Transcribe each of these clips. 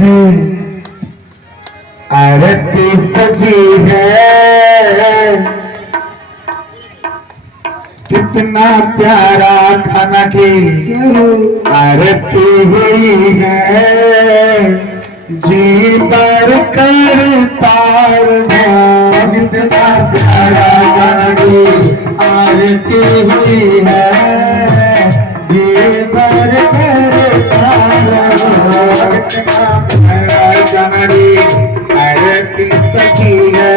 की आरती सजी है। कितना प्यारा खाना की आरती हुई है। जी पर करता कितना प्यारा खाना की आरती हुई है। जी पर करता कितना प्यारा खाना की आरती सजी है।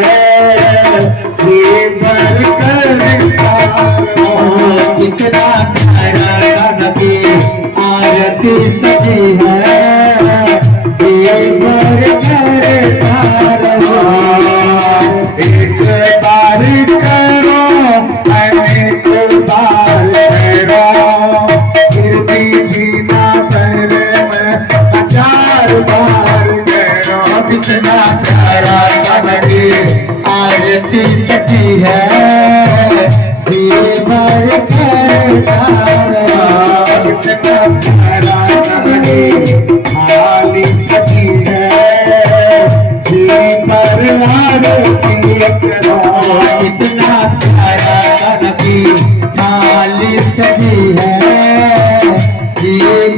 जी पर करता कितना प्यारा नबी आरती सजी है। एक बार करो अनेक बार करो फिर भी जीना पहले में 1000 बार करो। कितना प्यारा नबी आरती सजी है। खाली सजी है। पर करो कितना प्यारा नबी खाली सजी है। पर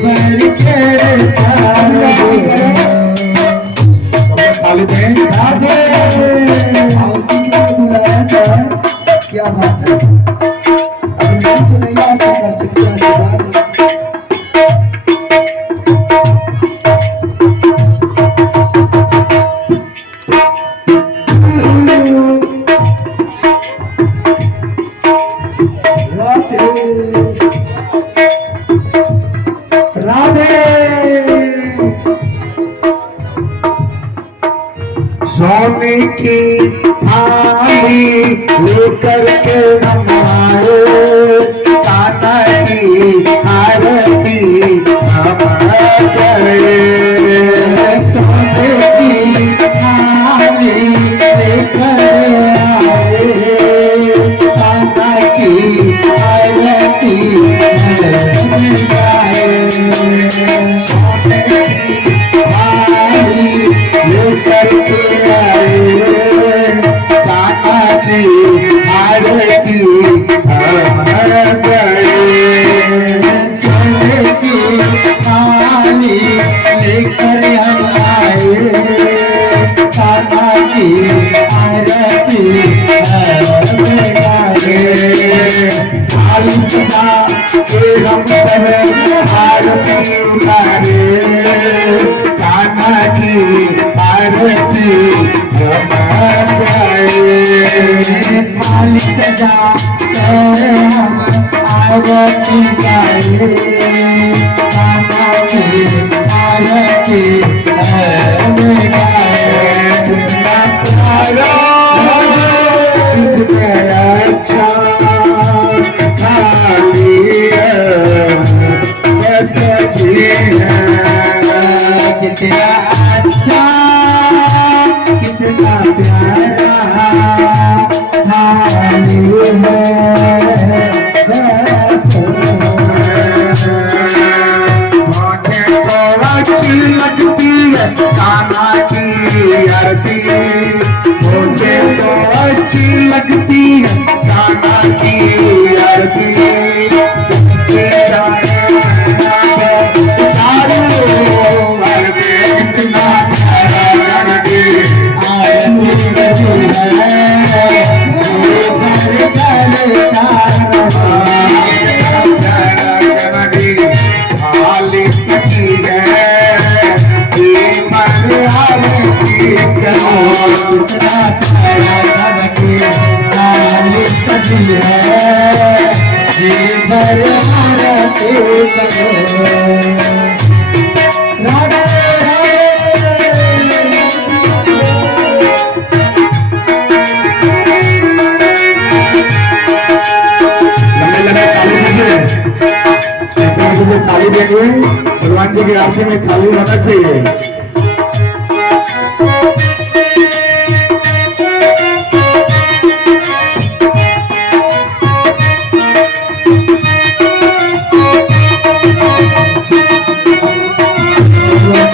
क्या बात है। से नहीं आता कर सकते ऐसी बात राधे सोने की थाली लेकर के हमारे कान्हा की आरती हम करे। सोने की थाली लेकर आए कान्हा की आरती हम गाए। सोने की थाली लेकर के आरती हम गए। सोने की थाली लेकर हम आए कान्हा की आरती हम गाए। थाली सजा के हम सब आरती उतारे कान्हा की आरती हम थाली सजा हम आरती गाए कान्हा की आरती हम गाए। कितना प्यारा कितना अच्छा थाली सजी है। कितना अच्छा कितना प्यारा थाली है। मुझे तो अच्छी लगती है कान्हा की आरती। मुझे तो अच्छी लगती है कान्हा की आरती। थाली देंगे भगवान जी की आरती में थाली होना चाहिए।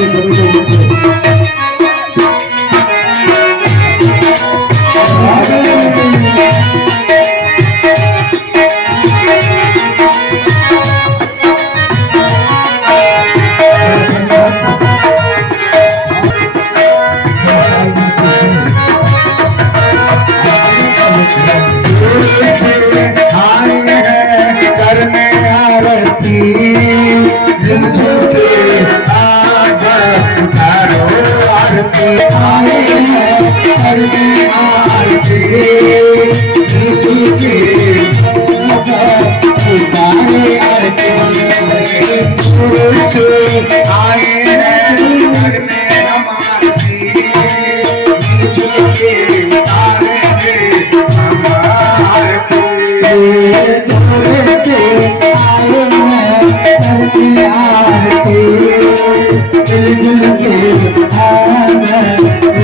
सभी मिलजुल के खाना की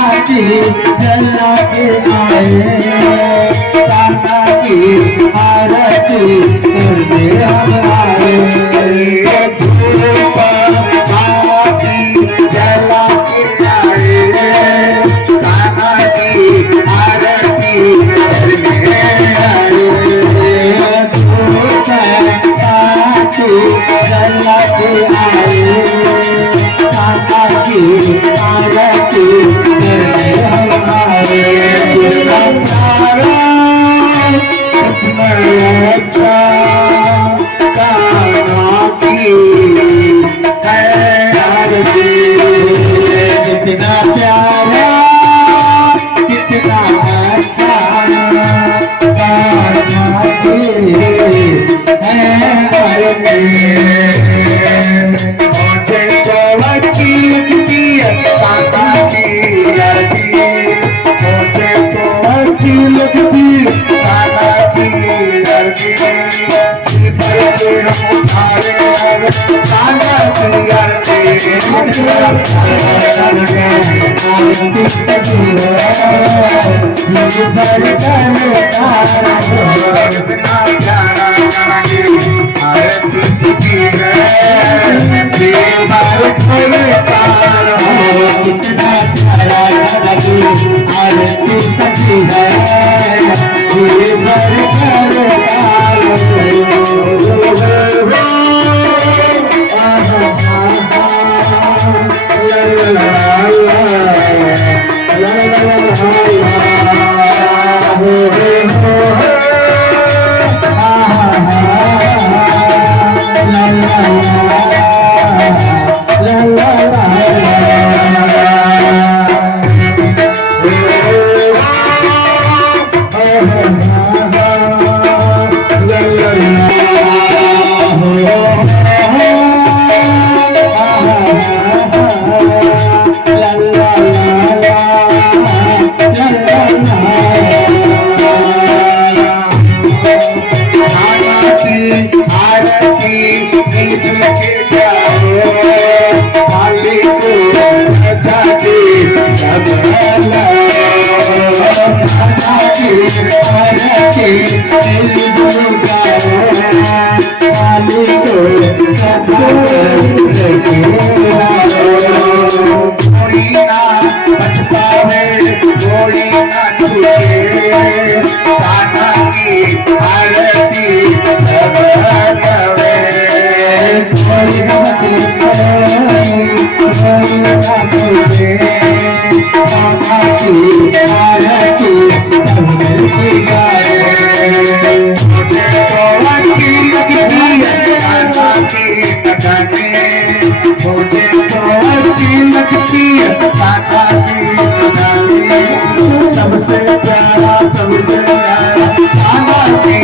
आरती जला के आए काका की आरती करने हम आए जला के आए काका की आरती करने आए जला के आए काका की आरती कितना प्यारा कितना अच्छा मुझे तो अच्छी लगती है काका की लड़की मुझे तो अच्छी लगती है काका की लड़की सबसे प्यारा सबसे प्यारा खाना की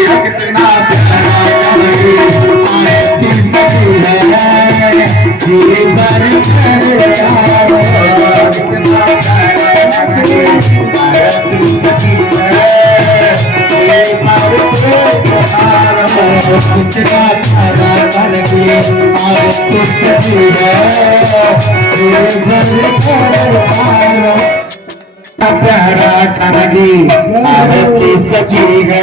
कितना कितना खाना करके आरती सजी है प्यारा कनगी आरती सजी है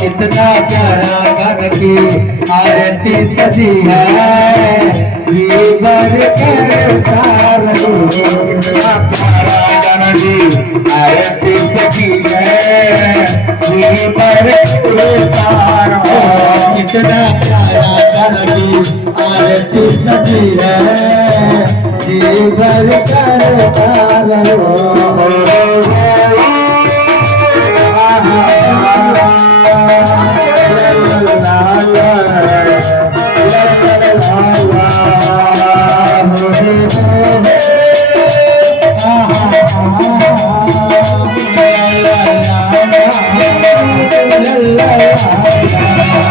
कितना प्यारा कनगी आरती सजी है जीवन करता रहो कितना प्यारा कनगी आरती सजी है जीवन करता रहो कितना प्यारा कनगी आरती सजी है जीवन करता रहो la la la la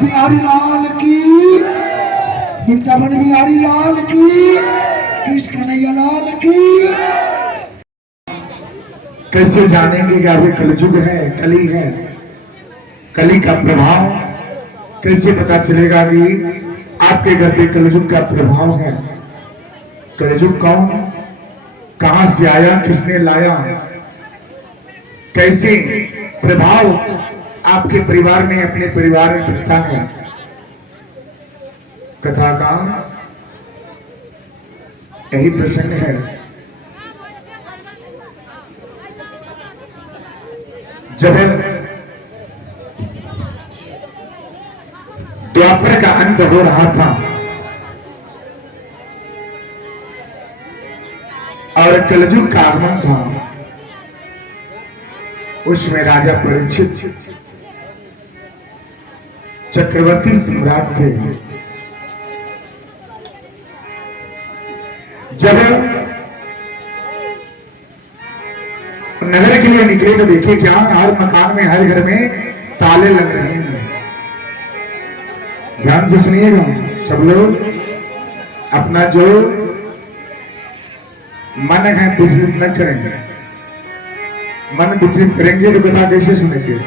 Bihari लाल की, वृंदावन बिहारी लाल की, कृष्ण कन्हैया लाल की। कैसे जानेंगे कि अभी कलयुग है, कली है, कली का प्रभाव कैसे पता चलेगा कि आपके घर पे कलयुग का प्रभाव है? कलयुग कौन, कहां से आया, किसने लाया, कैसे प्रभाव आपके परिवार में, अपने परिवार में पड़ता है? कथा का यही प्रसंग है। जब द्वापर का अंत हो रहा था और कलयुग का आगमन था, उसमें राजा परीक्षित चक्रवर्ती सम्राट थे। जब नगर के लिए निकले तो देखे क्या हर मकान में, हर घर में ताले लग रहे हैं। ध्यान से सुनिएगा सब लोग, अपना जो मन है विचलित न करेंगे। मन विचलित करेंगे तो कथा कैसे सुनेंगे?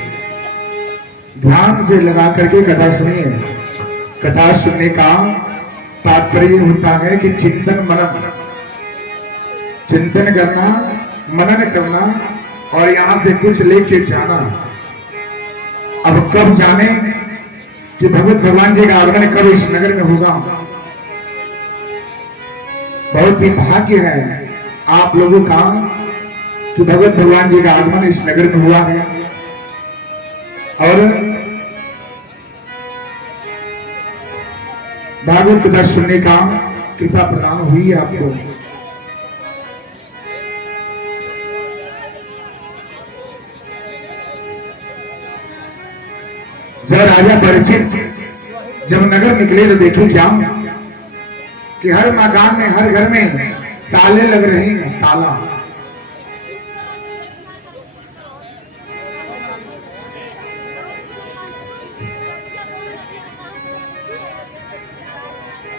ध्यान से लगा करके कथा सुनिए। कथा सुनने का तात्पर्य होता है कि चिंतन मनन, चिंतन करना, मनन करना और यहां से कुछ लेके जाना। अब कब जाने कि भगवत भगवान जी का आगमन कब इस नगर में होगा? बहुत ही भाग्य है आप लोगों का कि भगवत भगवान जी का आगमन इस नगर में हुआ है और भागवत कथा सुनने का कृपा प्रदान हुई है आपको। जब राजा परीक्षित जब नगर निकले तो देखो क्या कि हर मकान में, हर घर में ताले लग रहे हैं, ताला।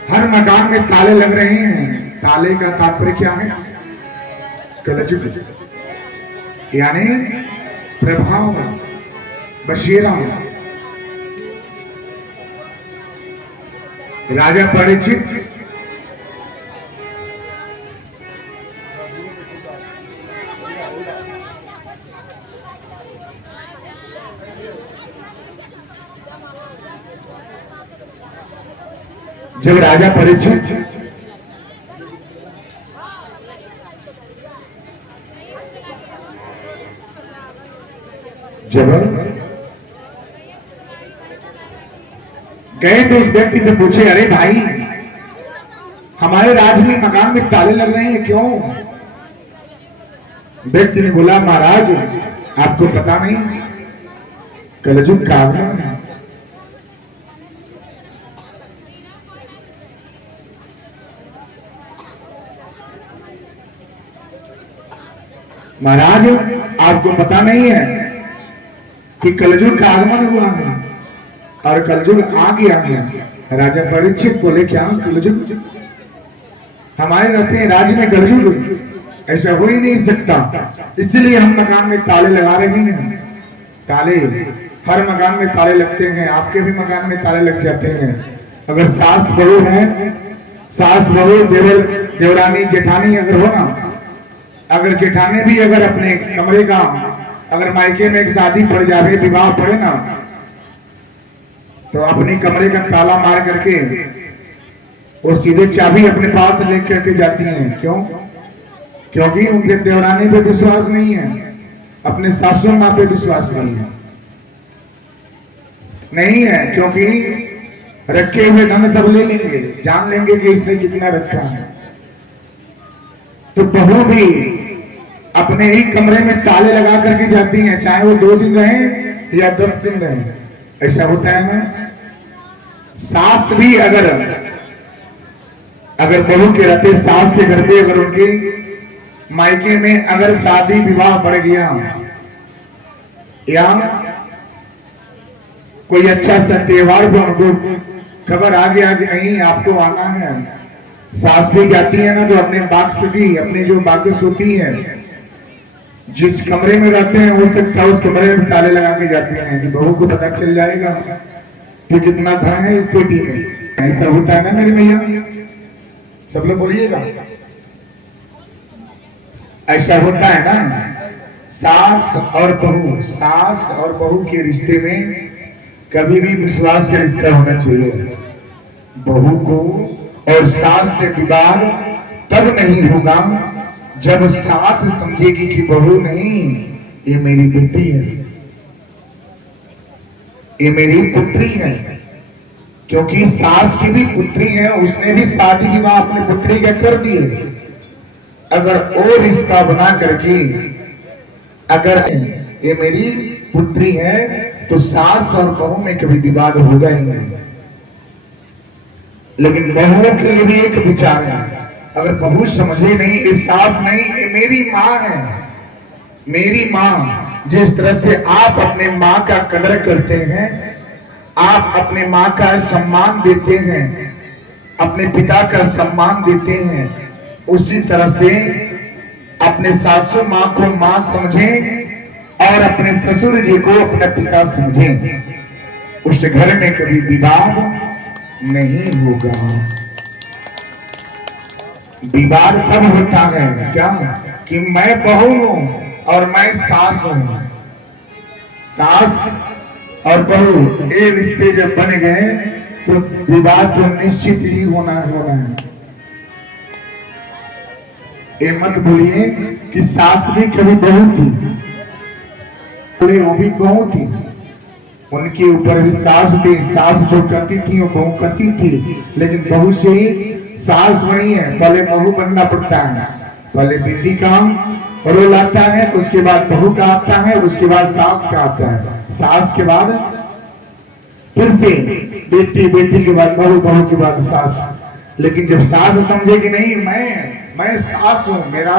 हर मकान में ताले लग रहे हैं। ताले का तात्पर्य क्या है? कलजुग, यानी प्रभाव, बसेरा। राजा परीक्षित जब राजा परीक्षित जब गए तो उस व्यक्ति से पूछे, अरे भाई हमारे राज में मकान में ताले लग रहे हैं, क्यों? व्यक्ति ने बोला, महाराज आपको पता नहीं, कलयुग का आगमन है। महाराज आपको पता नहीं है कि कलयुग का आगमन हुआ है और कलयुग आ गया है। राजा परीक्षित बोले, क्या कलयुग? हमारे रहते हैं राज्य में कलयुग? ऐसा हो ही नहीं सकता, इसलिए हम मकान में ताले लगा रहे हैं। ताले, हर मकान में ताले लगते हैं, आपके भी मकान में ताले लग जाते हैं। अगर सास बहू है, सास बहू, देवर देवरानी जेठानी अगर हो ना, अगर जेठानी भी अगर अपने कमरे का, अगर मायके में एक शादी पड़ जाए, विवाह पड़े ना, तो अपने कमरे का ताला मार करके वो सीधे चाबी अपने पास लेकर के जाती हैं। क्यों? क्योंकि उनके देवरानी पे विश्वास नहीं है, अपने सासू माँ पे विश्वास नहीं है। नहीं है क्योंकि रखे हुए धन सब ले लेंगे, जान लेंगे कि इसने कितना रखा है। तो बहू भी अपने ही कमरे में ताले लगा करके जाती हैं, चाहे वो 2 दिन रहे या 10 दिन रहे। ऐसा होता है ना। सास भी अगर बहू के रहते, सास के घर पे अगर उनकी मायके में अगर शादी विवाह बढ़ गया या कोई अच्छा सा त्योहार पर उनको खबर आ गया कि नहीं आपको आना है, सास भी जाती है ना, तो अपने बाक्स की, अपने जो बाक्स होती है, जिस कमरे में रहते हैं, हो सकता है उस कमरे में ताले लगा के जाते हैं कि बहू को पता चल जाएगा कि कितना धन है इस पेटी में। ऐसा होता है ना मेरी मैया? सब लोग बोलिएगा, ऐसा होता है ना। सास और बहू, सास और बहू के रिश्ते में कभी भी विश्वास का रिश्ता होना चाहिए। बहू को और सास से विवाद तब नहीं होगा जब सास समझेगी कि बहू नहीं, ये मेरी बेटी है, ये मेरी पुत्री है। क्योंकि सास की भी पुत्री है, उसने भी शादी विवाह अपनी पुत्री का कर दिए। अगर वो रिश्ता बना करके अगर ये मेरी पुत्री है, तो सास और बहू में कभी विवाद होगा ही नहीं। लेकिन बहुओं के लिए भी एक विचार है, अगर बहू समझे नहीं, ये सास नहीं, ये मेरी माँ है, मेरी माँ। जिस तरह से आप अपने माँ का कदर करते हैं, आप अपने माँ का सम्मान देते हैं, अपने पिता का सम्मान देते हैं, उसी तरह से अपने सासू माँ को माँ समझें और अपने ससुर जी को अपना पिता समझें, उस घर में कभी विवाद नहीं होगा। विवाद तब होता है क्या कि मैं बहू हूं और मैं सास हूं। सास और बहू ये रिश्ते जब बन गए तो विवाद तो निश्चित ही होना है। ये मत भूलिए कि सास भी कभी बहू थी, वो भी बहू थी, उनके ऊपर भी सास थी। सास जो करती थी वो बहू करती थी, लेकिन बहू से ही सास बनी है। पहले बहू बनना पड़ता है, पहले बेटी का रोल आता है, उसके बाद बहू का आता है, उसके बाद सास का आता है, सास के बाद फिर से बेटी, बेटी के बाद बहू, बहू के बाद सास। लेकिन जब सास समझे कि नहीं मैं सास हूं, मेरा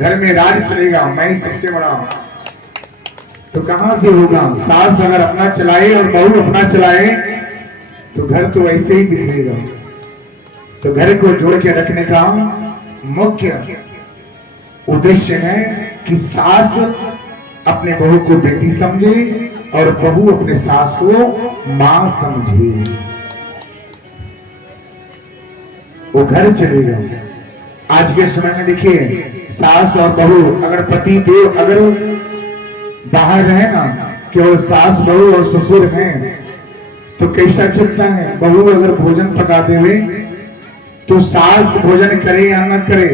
घर में राज चलेगा, मैं ही सबसे बड़ा हूं, तो कहां से होगा। सास अगर अपना चलाए और बहू अपना चलाए तो घर तो ऐसे ही बिखरेगा। तो घर को जोड़ के रखने का मुख्य उद्देश्य है कि सास अपने बहू को बेटी समझे और बहू अपने सास को मां समझे, वो घर चलेगा। आज के समय में देखिए, सास और बहू अगर पति देव अगर बाहर रहे ना, केवल सास बहू और ससुर हैं, तो कैसा चलता है। बहू अगर भोजन पकाते हुए तो सास भोजन करे या न करे,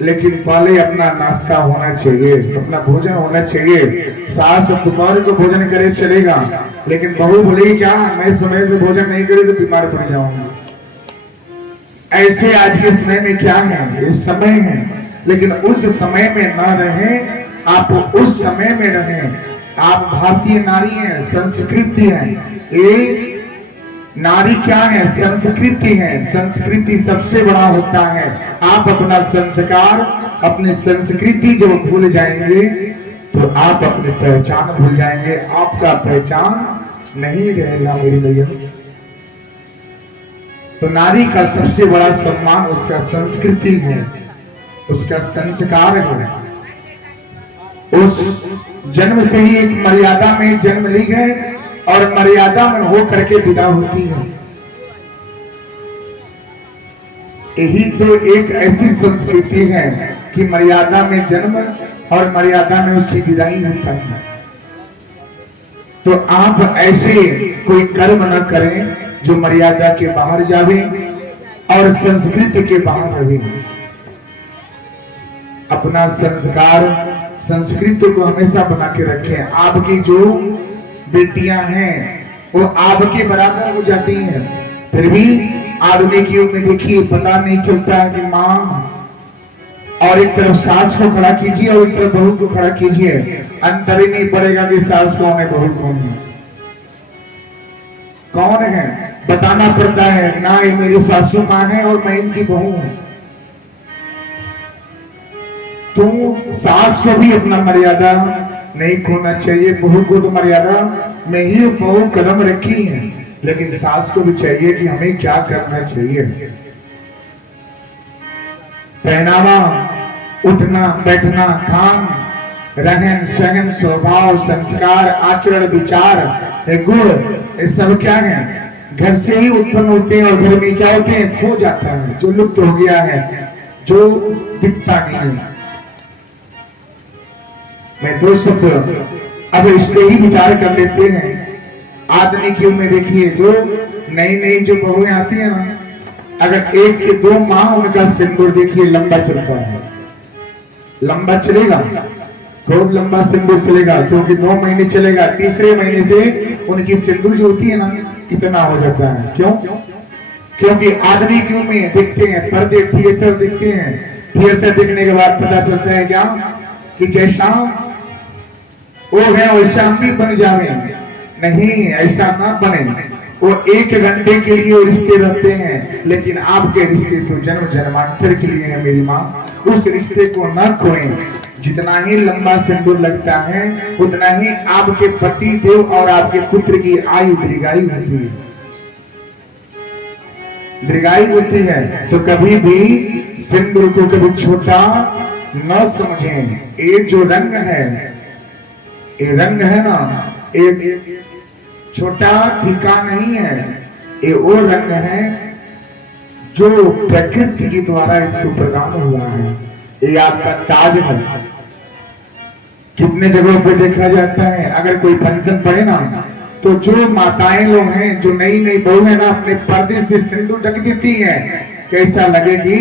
लेकिन पहले अपना नाश्ता होना चाहिए, अपना भोजन होना चाहिए। सास दोपहर को भोजन करे चलेगा, लेकिन बहू बोलेगी क्या मैं समय से भोजन नहीं करे तो बीमार पड़ जाऊंगी। ऐसे आज के समय में क्या है, ये समय है, लेकिन उस समय में ना रहे, आप उस समय में रहें। आप भारतीय नारी हैं, संस्कृति है। ये नारी क्या है, संस्कृति है। संस्कृति सबसे बड़ा होता है। आप अपना संस्कार, अपनी संस्कृति जब भूल जाएंगे तो आप अपनी पहचान भूल जाएंगे, आपका पहचान नहीं रहेगा मेरी भैया। तो नारी का सबसे बड़ा सम्मान उसका संस्कृति है, उसका संस्कार है। उस जन्म से ही एक मर्यादा में जन्म ली है और मर्यादा में हो करके विदा होती है। यही तो एक ऐसी संस्कृति है कि मर्यादा में जन्म और मर्यादा में उसकी विदाई होता है। तो आप ऐसे कोई कर्म न करें जो मर्यादा के बाहर जावे और संस्कृति के बाहर रहे। अपना संस्कार, संस्कृति को हमेशा बना के रखें। आपकी जो बेटियां हैं वो आपके बराबर हो जाती हैं, फिर भी आधुनिक युग में देखिए पता नहीं चलता है कि माँ और एक तरफ सास को खड़ा कीजिए और एक तरफ बहू को खड़ा कीजिए, अंतर ही नहीं पड़ेगा कि सास कौन है बहू कौन है। कौन है बताना पड़ता है ना, ये मेरी सासू माँ है और मैं इनकी बहू हूं। तो सास को भी अपना मर्यादा नहीं खोना चाहिए। बहू को तो मर्यादा में ही बहू कदम रखी है, लेकिन सास को भी चाहिए कि हमें क्या करना चाहिए। पहनावा, उठना बैठना, खान रहन सहन, स्वभाव, संस्कार, आचरण, विचार, गुण, ये सब क्या है घर से ही उत्पन्न होते हैं और घर में क्या होते हैं खो जाता है, जो लुप्त हो गया है, जो दिखता नहीं है। मैं दो शब्द अब इस पे ही विचार कर लेते हैं। आधुनिक युग में देखिए जो नई नई जो बहुएं आती है ना, अगर एक से दो माह उनका सिंदूर देखिए लंबा चलता है, लंबा चलेगा, खूब लंबा सिंदूर चलेगा, क्योंकि 2 महीने चलेगा, तीसरे महीने से उनकी सिंदूर जो होती है ना इतना हो जाता है। क्यों? क्योंकि आधुनिक युग में देखते हैं पर्दे, थिएटर देखते हैं, थिएटर देखने के बाद पता चलता है क्या कि जैसा वो है वैसा हम भी बन जावे। नहीं, ऐसा ना बने। वो 1 घंटे के लिए रिश्ते रहते हैं, लेकिन आपके रिश्ते तो जन्म जन्मांतर के लिए है मेरी माँ। उस रिश्ते को न खोएं। जितना ही लंबा सिंदूर लगता है उतना ही आपके पति देव और आपके पुत्र की आयु दीर्घायु होती है, दीर्घायु होती है। तो कभी भी सिंदूर को कभी छोटा न समझें। ये जो रंग है, ये रंग है ना, एक छोटा टीका नहीं है, ये वो रंग है जो प्रकृति के द्वारा इसको प्रदान हुआ है। ये आपका ताज है। कितने जगहों पे देखा जाता है, अगर कोई फंक्शन पड़े ना, तो जो माताएं लोग हैं, जो नई नई बहू है ना, अपने पर्दे से सिंदूर ढक देती हैं। कैसा लगेगी,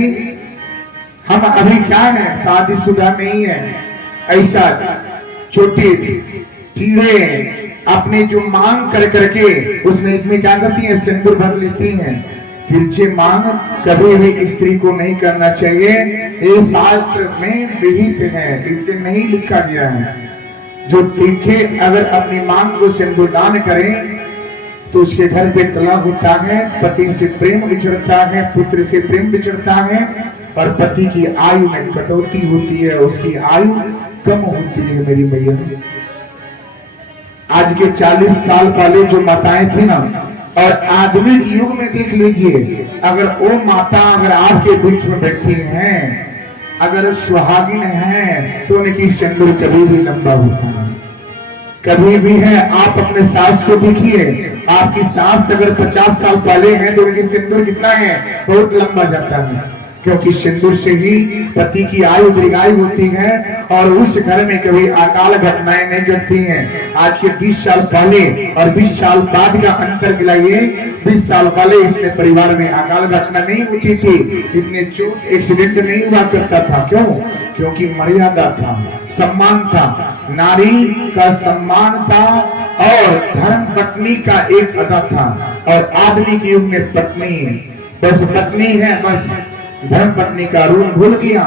हम अभी क्या है, शादीशुदा नहीं है। ऐसा छोटे कीड़े अपने जो मांग कर करके उसमें इतनी क्या करती है, सिंदूर भर लेती हैं। तिरछे मांग कभी भी स्त्री को नहीं करना चाहिए, ये शास्त्र में विहित है, इससे नहीं लिखा गया है। जो तीखे अगर अपनी मांग को सिंदूरदान करें तो उसके घर पे कलह होता है, पति से प्रेम बिछड़ता है, पुत्र से प्रेम बिछड़ता है, और पति की आयु में कटौती होती है, उसकी आयु कम होती है। मेरी भैया, आज के 40 साल पहले जो माताएं थी ना, और आधुनिक युग में देख लीजिए, अगर वो माता अगर आपके बीच में बैठी हैं, अगर सुहागिन है, तो उनकी सिंदूर कभी भी लंबा होता है, कभी भी है। आप अपने सास को देखिए, आपकी सास अगर 50 साल पहले है तो उनकी सिंदूर कितना है, बहुत लंबा जाता है, क्योंकि सिंदूर से ही पति की आयु दीर्घायु होती है, और उस घर में कभी अकाल घटनाएं नहीं घटती हैं। आज के 20 साल पहले और 20 साल बाद का अंतर मिलाइए। 20 साल पहले इतने परिवार में अकाल घटना नहीं होती थी, इतने चोट एक्सीडेंट नहीं हुआ करता था। क्यों? क्योंकि मर्यादा था, सम्मान था, नारी का सम्मान था, और धर्म पत्नी का एक अदा था। और आधुनिक युग में पत्नी बस पत्नी है, बस धर्म पत्नी का रोल भूल गया,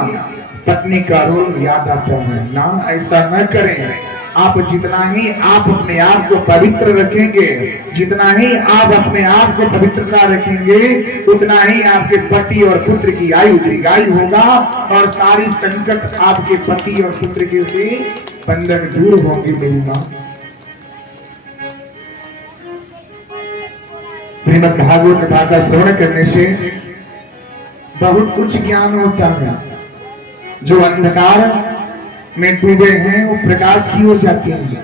पत्नी का रोल याद आता है ना। ऐसा न करें। आप जितना ही आप अपने आप को पवित्र रखेंगे, जितना ही आप अपने आप को पवित्रता रखेंगे, उतना ही आपके पति और पुत्र की आयु दीर्घायु होगा, और सारी संकट आपके पति और पुत्र के से बंधन दूर होंगे। मेरी मां, श्रीमद् भागवत कथा का श्रवण करने से बहुत कुछ ज्ञान होता है। जो अंधकार में डूबे हैं वो प्रकाश की ओर जाते हैं।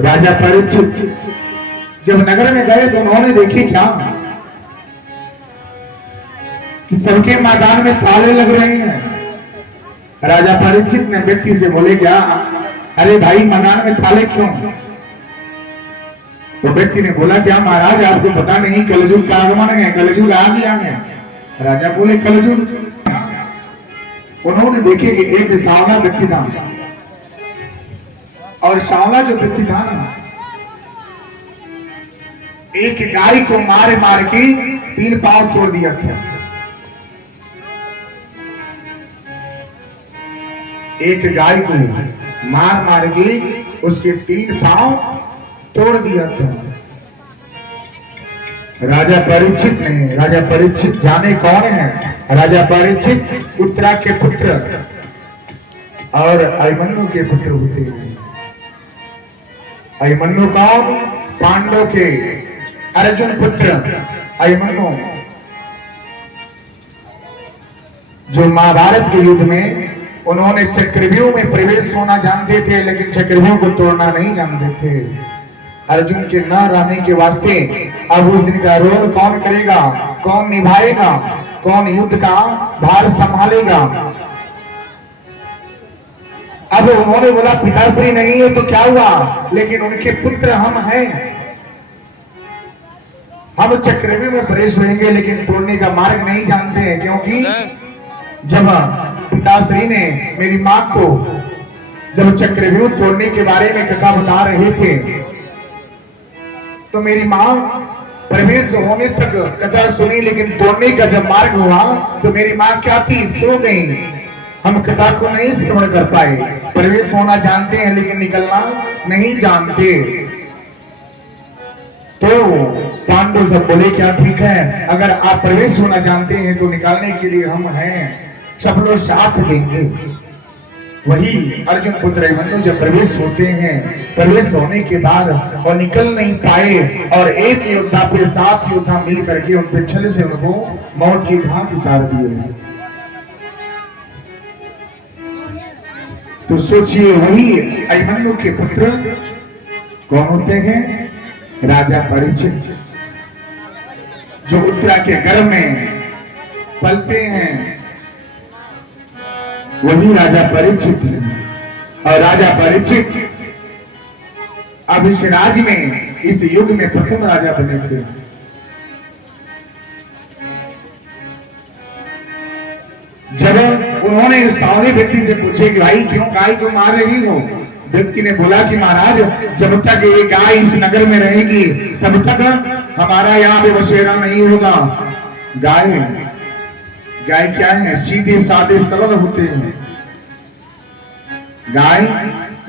राजा परीक्षित जब नगर में गए तो उन्होंने देखे क्या कि सबके मैदान में ताले लग रहे हैं। राजा परीक्षित ने व्यक्ति से बोले, क्या अरे भाई मैदान में ताले क्यों? तो व्यक्ति ने बोला, क्या महाराज आपको पता नहीं कलयुग का आगमन है, कलयुग आ गया है। राजा बोले, कलयुग? उन्होंने देखे कि एक सांवला व्यक्ति था, और सांवला जो व्यक्ति था ना, एक गाय को मार मार के 3 पांव तोड़ दिया था। एक गाय को मार मार के उसके 3 पांव तोड़ दिया था। राजा परीक्षित ने, राजा परीक्षित जाने कौन है? राजा परीक्षित उत्तरा के पुत्र और अभिमन्यु के पुत्र होते हैं। अभिमन्यु कौन? पांडव के अर्जुन पुत्र अभिमन्यु, जो महाभारत के युद्ध में उन्होंने चक्रव्यूह में प्रवेश होना जानते थे, लेकिन चक्रव्यूह को तोड़ना नहीं जानते थे। अर्जुन के न रहने के वास्ते अब उस दिन का रोल कौन करेगा, कौन निभाएगा, कौन युद्ध का भार संभालेगा? अब उन्होंने बोला, पिताश्री नहीं है तो क्या हुआ, लेकिन उनके पुत्र हम हैं, हम चक्रव्यूह में प्रवेश होंगे, लेकिन तोड़ने का मार्ग नहीं जानते हैं। क्योंकि जब पिताश्री ने मेरी मां को जब चक्रव्यूह तोड़ने के बारे में कथा बता रहे थे, तो मेरी मां प्रवेश होने तक कथा सुनी, लेकिन तोड़ने का जब मार्ग हुआ तो मेरी मां क्या थी, सो गई। हम कथा को नहीं श्रवण कर पाए। प्रवेश होना जानते हैं लेकिन निकलना नहीं जानते। तो पांडव सब बोले, क्या ठीक है, अगर आप प्रवेश होना जानते हैं तो निकालने के लिए हम हैं, सब लोग साथ देंगे। वही अर्जुन पुत्र अभिमन्यु जब प्रवेश होते हैं, प्रवेश होने के बाद और निकल नहीं पाए और एक योद्धा पे 7 योद्धा मिल करके उन पे छल से उनको मौत की घाट उतार दिए। तो सोचिए वही अभिमन्यु के पुत्र कौन होते हैं? राजा परीक्षित, जो उत्तरा के गर्भ में पलते हैं, वही राजा परीक्षित है। और राजा परीक्षित अब इस राज्य में, इस युग में प्रथम राजा बने थे। जब उन्होंने सावरे व्यक्ति से पूछे कि भाई क्यों गाय को मार रही हो, व्यक्ति ने बोला कि महाराज जब तक ये गाय इस नगर में रहेगी तब तक हमारा यहाँ पे बसेरा नहीं होगा। गाय गाय क्या है? सीधे साधे सरल होते हैं। गाय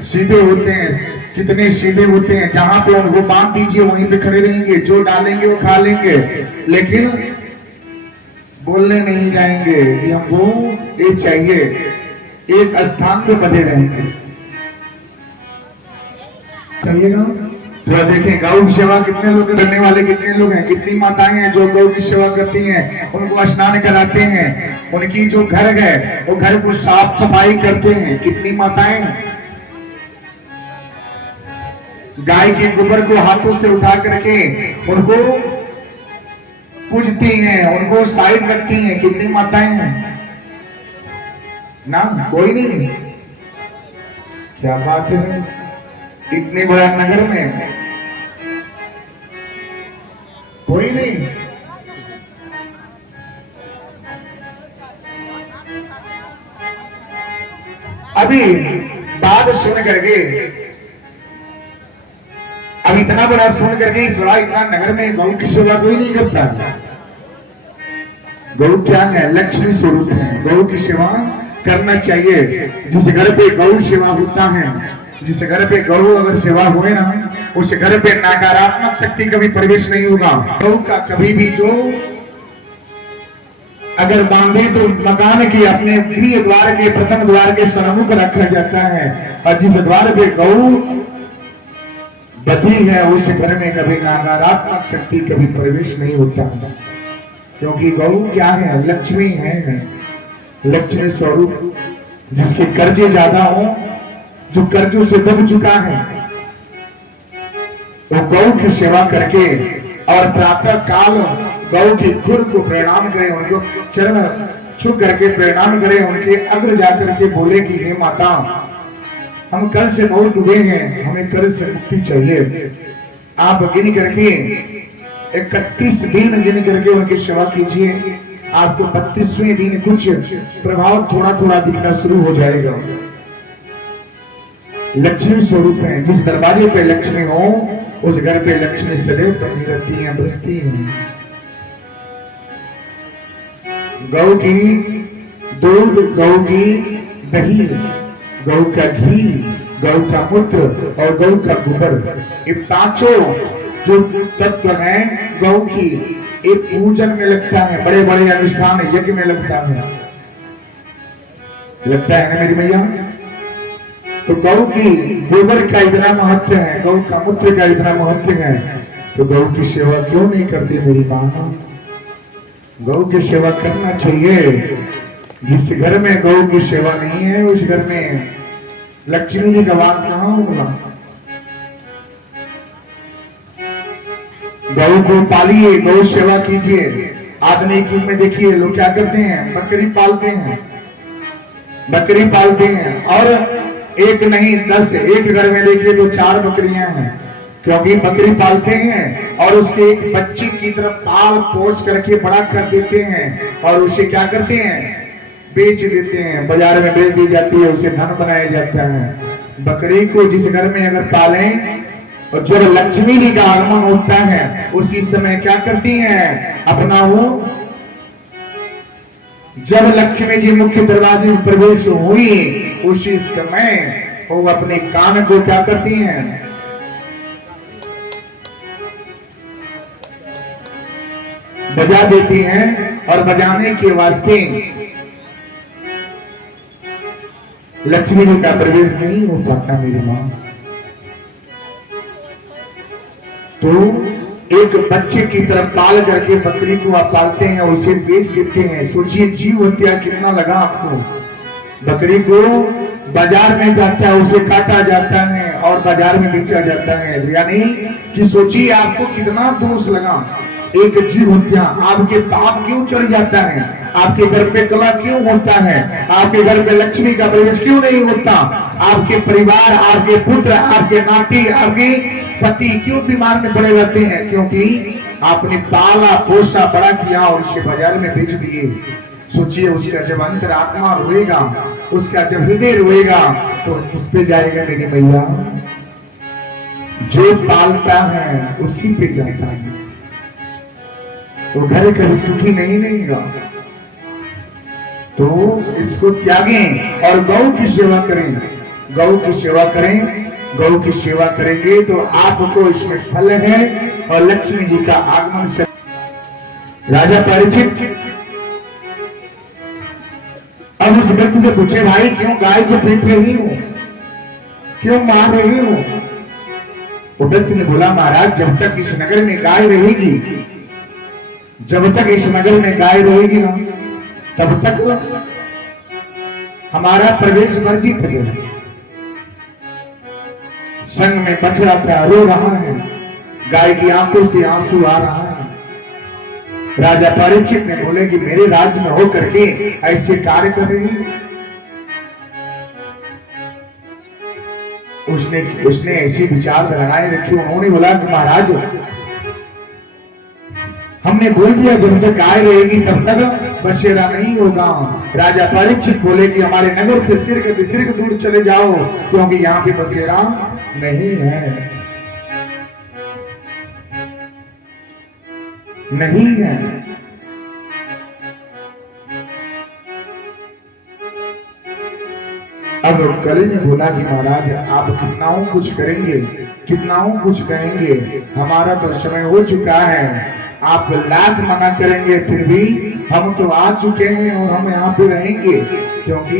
सीधे होते हैं, कितने सीधे होते हैं, जहां पे उनको बांध दीजिए वहीं पे खड़े रहेंगे, जो डालेंगे वो खा लेंगे, लेकिन बोलने नहीं जाएंगे कि हमको ये चाहिए, एक स्थान पे बधे रहेंगे। चलिएगा तो देखें गौ की सेवा कितने लोग करने वाले, कितने लोग हैं, कितनी माताएं हैं जो गौ की सेवा करती हैं, उनको स्नान कराते हैं, उनकी जो घर है वो घर को साफ सफाई करते हैं। कितनी माताएं गाय के गोबर को हाथों से उठा करके उनको पूजती हैं, उनको साइड रखती हैं। कितनी माताएं हैं ना? कोई नहीं। क्या बात है, इतने बड़ा नगर में कोई नहीं। अभी बात सुन करके, अब इतना बड़ा सुन करके इस बड़ा इतना नगर में गौ की सेवा कोई नहीं करता। गौ क्या है? लक्ष्मी स्वरूप है। गौ की सेवा करना चाहिए। जिस घर पे गौ सेवा होता है, जिस घर पे गौ अगर सेवा हुए ना, उस घर पे नकारात्मक शक्ति कभी प्रवेश नहीं होगा। गौ का कभी भी जो अगर बांधे तो मकान के अपने गृह द्वार के प्रथम द्वार के सन्मुख रखा जाता है, और जिस द्वार पे गौ बधी है उस घर में कभी नकारात्मक शक्ति कभी प्रवेश नहीं होता, क्योंकि गौ क्या है? लक्ष्मी है, लक्ष्मी स्वरूप। जिसके कर्जे ज्यादा हो, जो कर्जों से दब चुका है, वो गौ की सेवा करके और प्रातः काल गौ की खुर को प्रणाम करें, उनको चरण छू करके प्रणाम करें, उनके अग्र जाकर के बोले कि हे माता, हम कर्ज से बहुत डूबे हैं, हमें कर्ज से मुक्ति चाहिए। आप गिन करके 31 दिन गिन करके उनकी सेवा कीजिए। आपको 32वें दिन कुछ प्रभाव थोड़ा थोड़ा दिखना शुरू हो जाएगा। लक्ष्मी स्वरूप है। जिस दरवाजे पे लक्ष्मी हो उस घर पे लक्ष्मी सदैव बनी रहती है, बसती है। गौ की दूध, गौ की दही, गौ का घी, गौ का मूत्र और गौ का गोबर, ये पांचों जो तत्व हैं गौ की, एक पूजन में लगता है, बड़े बड़े अनुष्ठान यज्ञ में लगता है ना मेरी मैया। तो गौ की गोबर का इतना महत्व है, गौ का मूत्र का इतना महत्व है, तो गौ की सेवा क्यों नहीं करती मेरी मां? गौ की सेवा करना चाहिए। जिस घर में गौ की सेवा नहीं है उस घर में लक्ष्मी जी का वास कहां होगा? गौ को पालिए, गौ सेवा कीजिए। आधुनिक युग में देखिए लोग क्या करते हैं, बकरी पालते हैं, बकरी पालते हैं, और एक नहीं 10, एक घर में देखिए तो 4 बकरियां हैं, क्योंकि बकरी पालते हैं और उसके एक बच्ची की तरफ पाल पोष करके बड़ा कर देते हैं, और उसे क्या करते हैं, बेच देते हैं, बाजार में बेच दी जाती है, उसे धन बनाया जाता है। बकरी को जिस घर में अगर पालें और जब लक्ष्मी जी का आगमन होता है उसी समय क्या करती हैं, अपना वो जब लक्ष्मी जी मुख्य दरवाजे में प्रवेश हुई उसी समय वो अपने कान को क्या करती हैं, बजा देती हैं, और बजाने के वास्ते लक्ष्मी जी का प्रवेश नहीं हो पाता मेरी मां। तो एक बच्चे की तरफ पाल करके बकरी को आप पालते हैं और उसे बेच देते हैं। सोचिए जीव हत्या कितना लगा आपको। बकरी को बाजार में जाता है, उसे काटा जाता है और बाजार में बेचा जाता है। यानी कि सोचिए आपको कितना दोष लगा। एक जीव हत्या, आपके पाप क्यों चढ़ जाता है? आपके घर पे कला क्यों होता है? आपके घर पे लक्ष्मी का प्रवेश क्यों नहीं होता? आपके परिवार, आपके पुत्र, आपके नाती, आपके पति क्यों बीमार में पड़े रहते हैं? क्योंकि आपने पाला पोसा बड़ा किया और उसे बाजार में बेच दिए। सोचिए उसका जब अंतर आत्मा रोएगा, उसका जब हृदय रोएगा तो किस पे जाएगा मेरी मैया? जो पालता है उसी पे जाता है। तो घर कभी सुखी नहीं रहेगा। तो इसको त्यागें और गौ की सेवा करें। गौ की सेवा करें। गौ की सेवा करेंगे तो आपको इसमें फल है और लक्ष्मी जी का आगमन से। राजा परीक्षित अब उस व्यक्ति से पूछे, भाई क्यों गाय को पीट रही हो, क्यों मार रही हो? वो व्यक्ति ने बोला, महाराज जब तक इस नगर में गाय रहेगी, जब तक इस नगर में गाय रहेगी ना, तब तक हमारा प्रवेश वर्जित है। संग में बछड़ा था, रो रहा है, गाय की आंखों से आंसू आ रहा है। राजा परीक्षित ने बोले कि मेरे राज्य में होकर के ऐसे कार्य कर रही है। उसने ऐसी विचारधाराएं रखी। उन्होंने बोला कि महाराज हमने बोल दिया जब तक गाय रहेगी तब तक बसेरा नहीं होगा। राजा परीक्षित बोले कि हमारे नगर से सिर्क दूर चले जाओ, क्योंकि यहाँ पे बसेरा नहीं है, नहीं है। अब कली ने बोला कि महाराज आप कितनाओं कुछ करेंगे, कितनाओं कुछ कहेंगे, हमारा तो समय हो चुका है। आप लाख मना करेंगे फिर भी हम तो आ चुके हैं और हम यहाँ पे रहेंगे, क्योंकि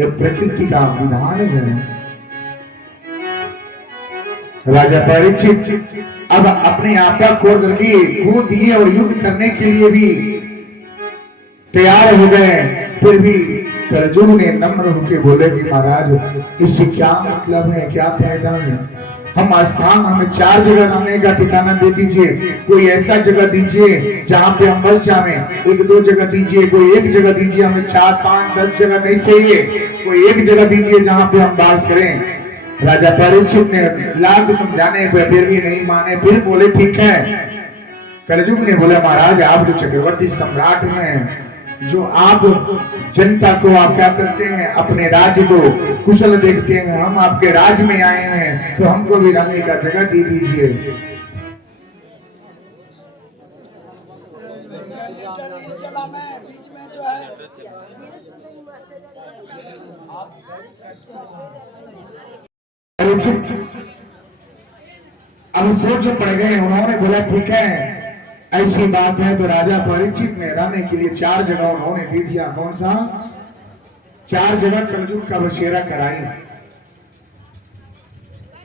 ये प्रकृति का विधान है। राजा परीक्षित अब अपने आपा खोल करके खो दिए और युद्ध करने के लिए भी तैयार हो गए। फिर भी कलजुग ने नम्र होकर बोले कि महाराज इससे क्या मतलब है, क्या फायदा है? हम स्थान हमें 4 जगह रहने का ठिकाना दे दीजिए। कोई ऐसा जगह दीजिए जहाँ पे हम बस जाएं। 1-2 जगह दीजिए, कोई एक जगह दीजिए। हमें 4, 5, 10 जगह नहीं चाहिए, कोई एक जगह दीजिए जहाँ पे हम वास करें। राजा परीक्षित ने लाख समझाने पर फिर भी नहीं माने। फिर बोले ठीक है। कलजुग ने बोला महाराज आप जो चक्रवर्ती सम्राट हैं, जो आप जनता को आप क्या करते हैं, अपने राज्य को कुशल देखते हैं, हम आपके राज्य में आए हैं तो हमको भी रहने का जगह दे दीजिए। अब सोच पड़ गए। उन्होंने बोला ठीक है ऐसी बात है। तो राजा परीक्षित ने रहने के लिए 4 जगह उन्होंने दे दिया। कौन सा? 4 जगह कलयुग का बसेरा कराई।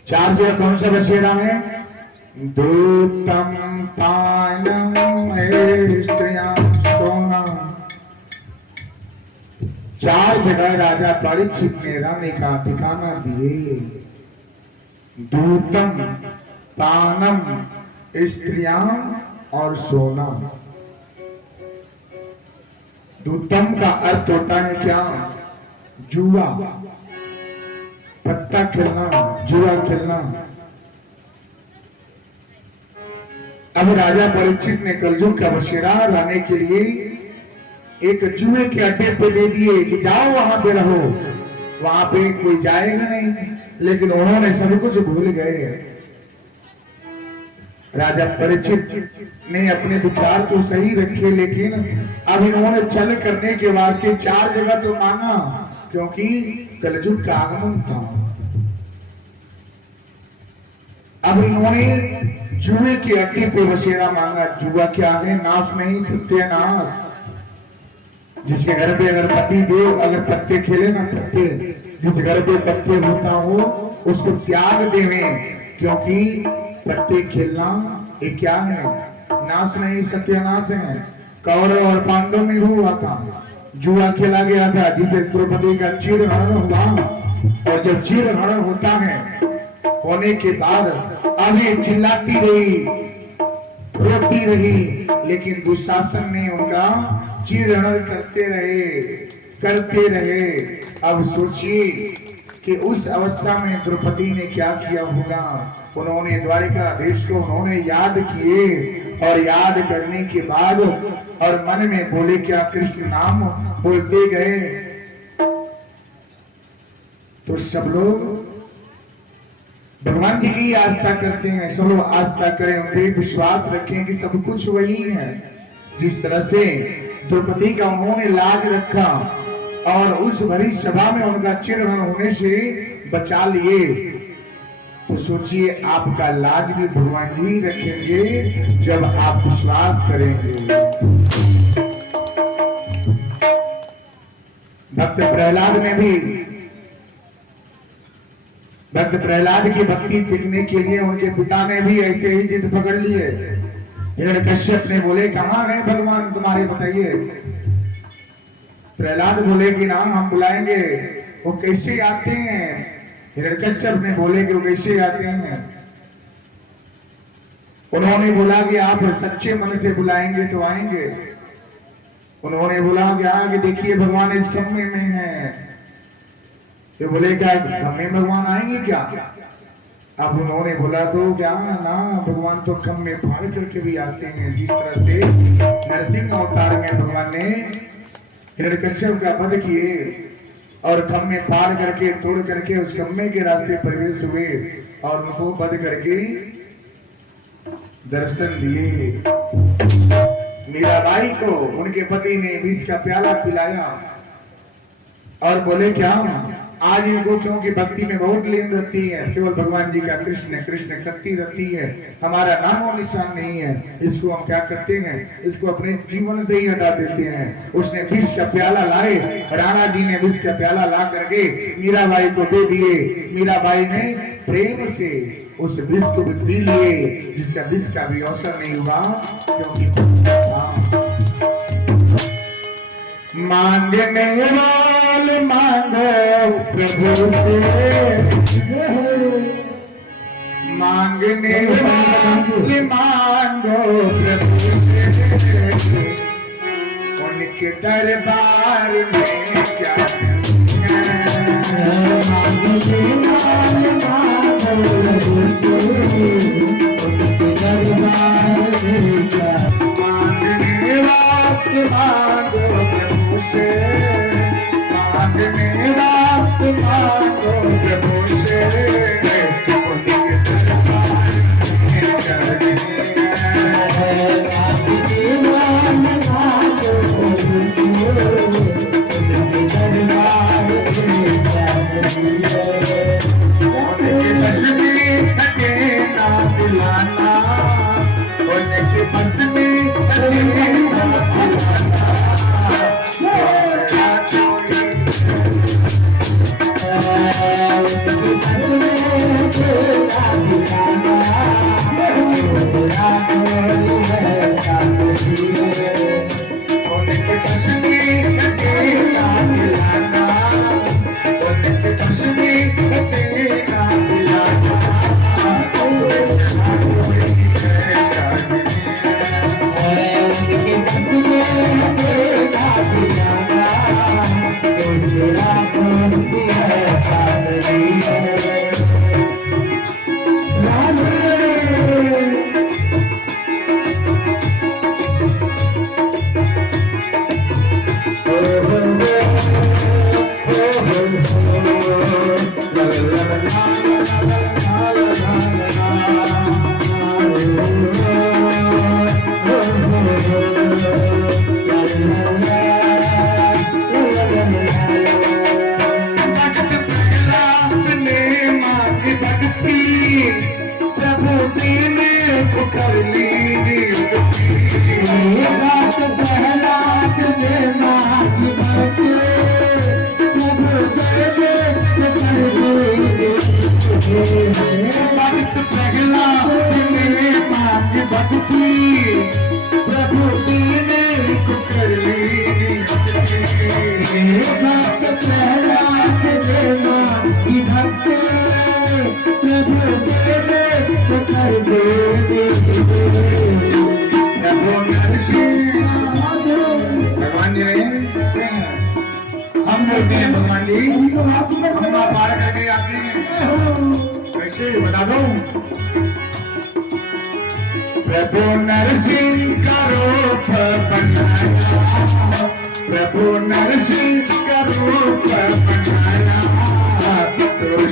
4 जगह कौन सा बसेरा है? दूतम पानम सोना। 4 जगह राजा परीक्षित ने रहने का ठिकाना दिए। दूतम पानम स्त्रियां और सोना। दूतम का अर्थ होता है क्या? जुआ, पत्ता खेलना, जुआ खेलना। अब राजा परीक्षित ने कलयुग का बसेरा लाने के लिए एक जुए के अड्डे पे दे दिए कि जाओ वहां पे रहो। वहां पे कोई जाएगा नहीं, लेकिन उन्होंने सब कुछ भूल गए। राजा परीक्षित ने अपने विचार तो सही रखे, लेकिन अब इन्होंने छल करने के वास्ते 4 जगह तो मांगा, क्योंकि कलयुग का आगमन था। अब इन्होंने जुए के अड्डे पे बसेरा मांगा। जुआ क्या है? नाश नहीं, सत्यानाश। जिसके घर पे अगर पति देव अगर पत्ते खेले ना, पत्ते जिस घर पे पत्ते होता हो उसको त्याग देवें, क्योंकि पत्ते खेलना ये क्या है, नाश नहीं सत्यानाश है। कौरव और पांडव में हुआ था, जुआ खेला गया था जिसे द्रौपदी का चीरहरण हुआ, और जब चीरहरण होता है होने के बाद अभी चिल्लाती रही, रोती रही, लेकिन दुशासन ने उनका चीरहरण करते रहे। अब सोचिए कि उस अवस्था में द्रौपदी ने क्या किया होगा। उन्होंने द्वारिका देश को उन्होंने याद किए, और याद करने के बाद और मन में बोले क्या, कृष्ण नाम बोलते गए। तो सब लोग भगवान जी की आस्था करते हैं, सब लोग आस्था करें, उन पर विश्वास रखें कि सब कुछ वही है। जिस तरह से द्रौपदी का उन्होंने लाज रखा और उस भरी सभा में उनका चिरहरण होने से बचा लिए, तो सोचिए आपका लाज भी भगवान जी रखेंगे जब आप विश्वास करेंगे। भक्त प्रहलाद की भक्ति दिखने के लिए उनके पिता ने भी ऐसे ही जिद पकड़ लिए। हिरण्यकश्यप ने बोले कहाँ है भगवान तुम्हारे, बताइए। प्रहलाद बोले कि ना हम बुलाएंगे। वो कैसे आते हैं? हिरण्यकश्यप ने बोले कि वो कैसे आते हैं। उन्होंने बोला कि आप सच्चे मन से बुलाएंगे तो आएंगे। उन्होंने बोला कि देखिए भगवान इस खम्भे में है। तो बोले क्या खम्भे में भगवान आएंगे क्या? अब उन्होंने बोला तो क्या ना, भगवान तो खम्भे फाड़ करके भी आते हैं। जिस तरह से नरसिंह अवतार में भगवान ने हिरण्यकश्यप का वध किए और खम्भे फाड़ करके तोड़ करके उस खम्भे के रास्ते प्रवेश हुए और उनको वध करके दर्शन दिए। मीराबाई को उनके पति ने विष का प्याला पिलाया और बोले क्या आज इनको, क्योंकि भक्ति में बहुत लीन रहती है, केवल भगवान जी का कृष्ण कृष्ण करती रहती है, हमारा नाम और निशान नहीं है, इसको हम क्या करते हैं, इसको अपने जीवन से ही हटा देते हैं। उसने विष का प्याला लाए, राणा जी ने विष का प्याला ला करके मीराबाई को दे दिए। मीराबाई ने प्रेम से उस विष को भी पी लिए, जिसका विष का भी अवसर नहीं हुआ, क्योंकि मांगने वाले मांगो प्रभु से, मांगने वाले मांगो प्रभु से, उनके दरबार में क्या मांगने वाले मांगो प्रभु से, उनके दरबार में क्या मांगने वाले मांगो प्रभु से, मांगने वाले मांगो प्रभु से, उनके दरबार में क्या मांगने वाले मांगो प्रभु से, उनके दरबार में क्या उनके बस में हटे ना दिलाना, उनके बस में हटे ना दिलाना, उनके कर ली भक्त प्रहलाद देवा की भक्त प्रभु देवे तो कर दे प्रभु नरसिंह भगवान जी ने हम बोलते हैं भगवान जी हम पार करके आते हैं कैसे बता दो प्रभु नरसिंह का रूप बनाया प्रभु नरसिंह का रूप बनाया तो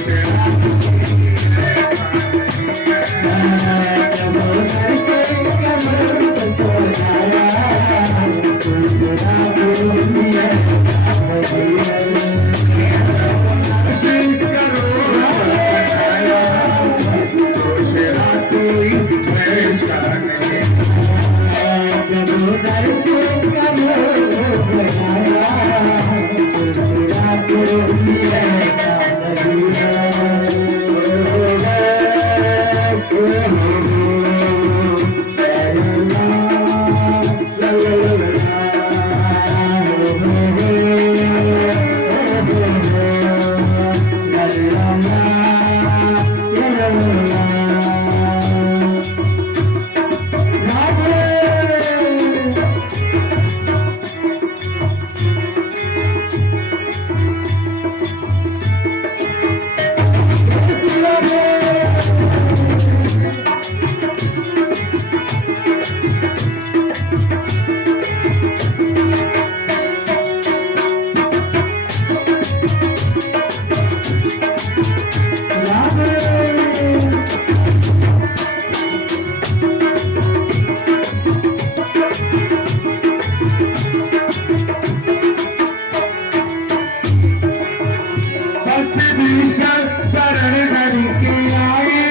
शरण हरि के आए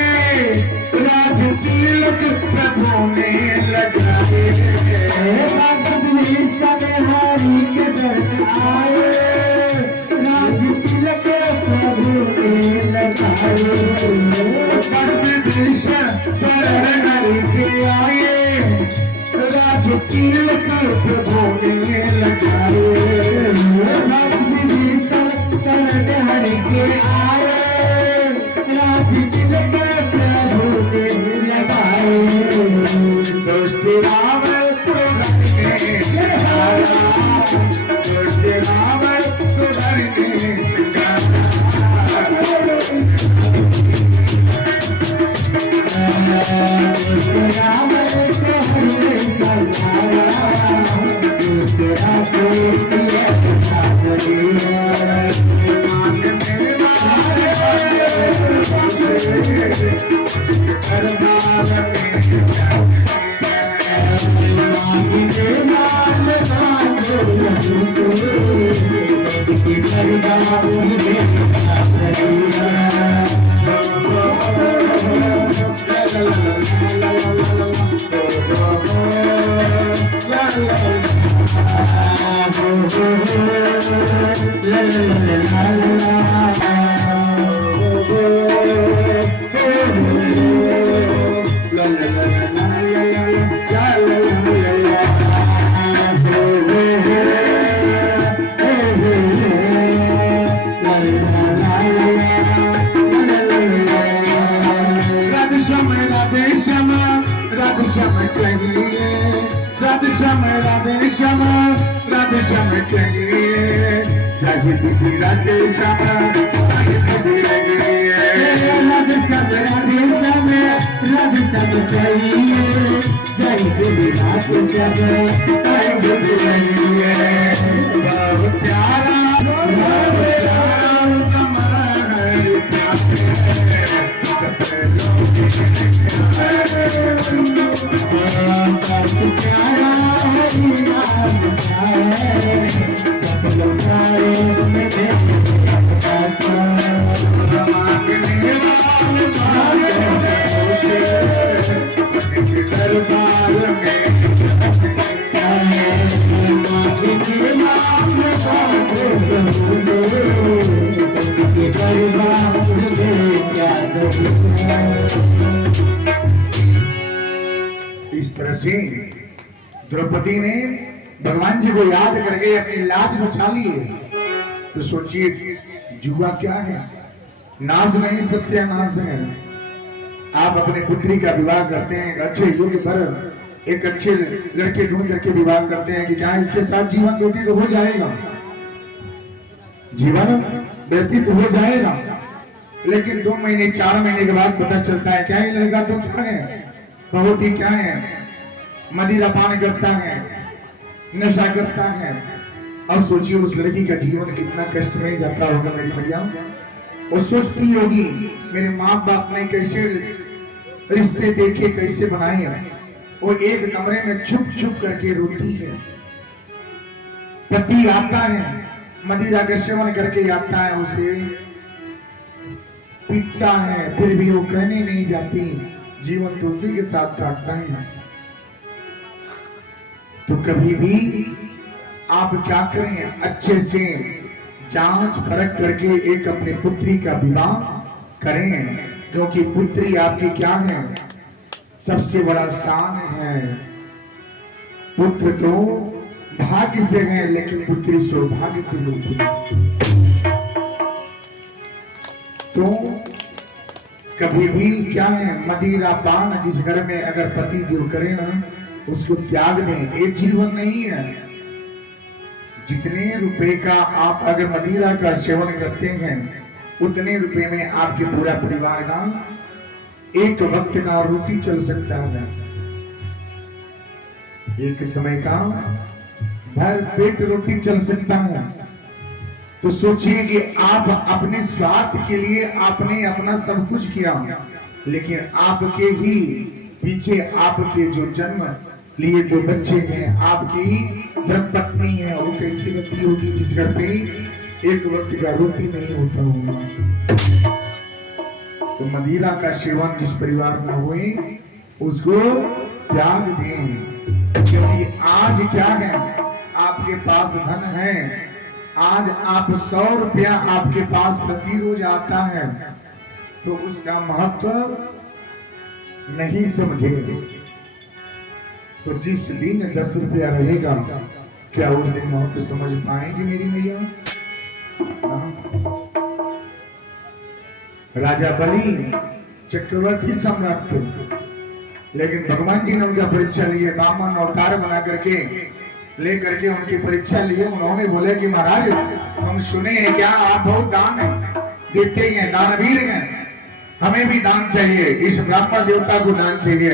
राज तिलक प्रभु ने लगाए हरि के शरण आए राज तिलक प्रभु ने लगाए शरण हरि के आए राज तिलक प्रभु ने लगाए शरण हरि के आए राज तिलक प्रभु ने लगाए दुष्ट रावण को धरने सिखाया दुष्ट रावण को धरने सिखाया दुष्ट रावण को हरने सिखाया दूसरा को राधे श्याम कहिए राधे श्याम इस तरह से द्रौपदी ने भगवान जी को याद करके अपनी लाज बचा लिए। तो सोचिए जुआ क्या है, नाश नहीं सत्यानाश है। आप अपने पुत्री का विवाह करते हैं, एक अच्छे योग्य पर एक अच्छे लड़के ढूंढ करके विवाह करते हैं कि क्या इसके साथ जीवन व्यतीत हो जाएगा, जीवन व्यतीत हो जाएगा। लेकिन 2 महीने 4 महीने के बाद पता चलता है क्या ये लड़का तो क्या है, बहुत ही क्या है, मदिरा पान करता है, नशा करता है। और सोचिए उस लड़की का जीवन कितना कष्ट में जाता होगा मेरी भैया। वो सोचती होगी मेरे माँ बाप ने कैसे रिश्ते देखे, कैसे बनाए। वो एक कमरे में छुप छुप करके रोती है। पति आता है, मदिरा का सेवन करके आता है, उसे पीटता है, फिर भी वो कहने नहीं जाती, जीवन तो उसी के साथ काटता है। तो कभी भी आप क्या करें, अच्छे से जांच परख करके एक अपनी पुत्री का विवाह करें, क्योंकि पुत्री आपकी क्या है, सबसे बड़ा शान है। पुत्र तो भाग्य से है, लेकिन पुत्री सौभाग्य से मिलती है। तो कभी भी क्या है, मदिरा पान जिस घर में अगर पति देव करे ना, उसको त्याग दें, ये जीवन नहीं है। जितने रुपए का आप अगर मदिरा का सेवन करते हैं, उतने रुपए में आपके पूरा परिवार का एक वक्त का रोटी चल सकता है, एक समय का भर पेट रोटी चल सकता है। तो सोचिए कि आप अपने स्वार्थ के लिए आपने अपना सब कुछ किया, लेकिन आपके ही पीछे आपके जो जन्म लिए 2 बच्चे हैं, आपकी धर्मपत्नी है, वो कैसी व्यक्ति होगी जिस घर पे एक वक्त का रोटी नहीं होता होगा। तो मदिरा का सेवन जिस परिवार में हुए उसको त्याग दें, क्योंकि आज क्या है, आपके पास धन है, आज आप 100 रुपया आपके पास प्रति रोज आता है, तो उसका महत्व नहीं समझेंगे। तो जिस दिन 10 रुपया रहेगा, क्या उस दिन महत्व समझ पाएंगे मेरी मैया? राजा बलि चक्रवर्ती सम्राट थे, लेकिन भगवान जी ने उनका परीक्षा लिए, बामन अवतार बना करके ले करके उनकी परीक्षा लिए। उन्होंने बोले कि महाराज हम सुने हैं क्या आप बहुत दान देते हैं, दानवीर हैं, हमें भी दान चाहिए, इस ब्राह्मण देवता को दान चाहिए।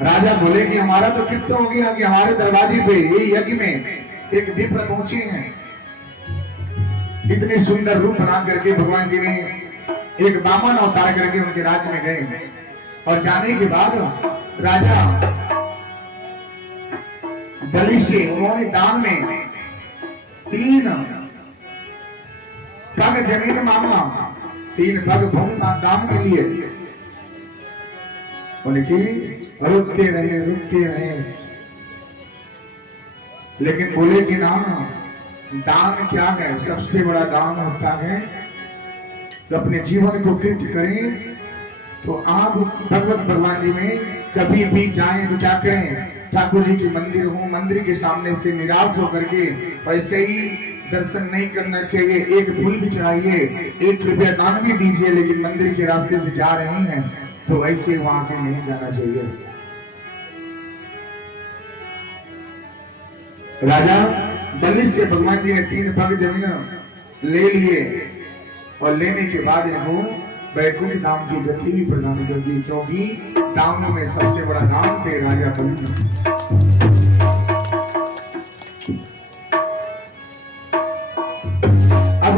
राजा बोले कि हमारा तो कृत्य हो गया कि हमारे दरवाजे पे ये यज्ञ में एक विप्र पहुंचे हैं, इतने सुंदर रूप बना करके भगवान जी ने एक बामन अवतार करके उनके राज्य में गए। और जाने के बाद राजा बलि से उन्होंने दान में 3 पग जमीन मांगा, 3 पग भूमि दान में लिए। उनकी रुकते रहे, लेकिन बोले कि ना, दान क्या है, सबसे बड़ा दान होता है तो अपने जीवन को कृत करें। तो आप भगवत भगवान जी में कभी भी जाएं तो क्या करें, ठाकुर जी की मंदिर हो, मंदिर के सामने से निराश होकर के वैसे ही दर्शन नहीं करना चाहिए। एक फूल भी चढ़ाइए, 1 रुपया दान भी दीजिए, लेकिन मंदिर के रास्ते से जा रहे हैं तो ऐसे वहां से नहीं जाना चाहिए। राजा बलि से भगवान जी ने 3 पग जमीन ले लिए, और लेने के बाद इनको वैकुंठ धाम की गति भी प्रदान कर दी, क्योंकि दानों में सबसे बड़ा दान थे राजा बलि। अब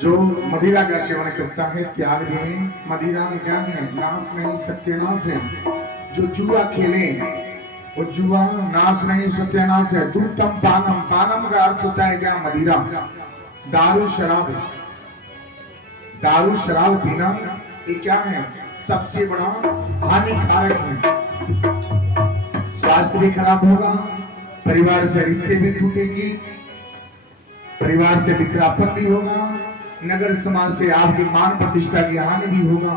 जो मदिरा का सेवन करता है त्याग दें, मदिरा क्या है, नाश नहीं सत्यानाश है। जो जुआ खेले वो जुआ नाश नहीं सत्यानाश है। दूतम पानम, पानम का अर्थ होता है क्या, मदिरा, दारू शराब। दारू शराब पीना ये क्या है, सबसे बड़ा हानिकारक है। स्वास्थ्य भी खराब होगा, परिवार से रिश्ते भी टूटेंगे, परिवार से बिखरापन भी होगा, नगर समाज से आपकी मान प्रतिष्ठा की हानि भी होगा।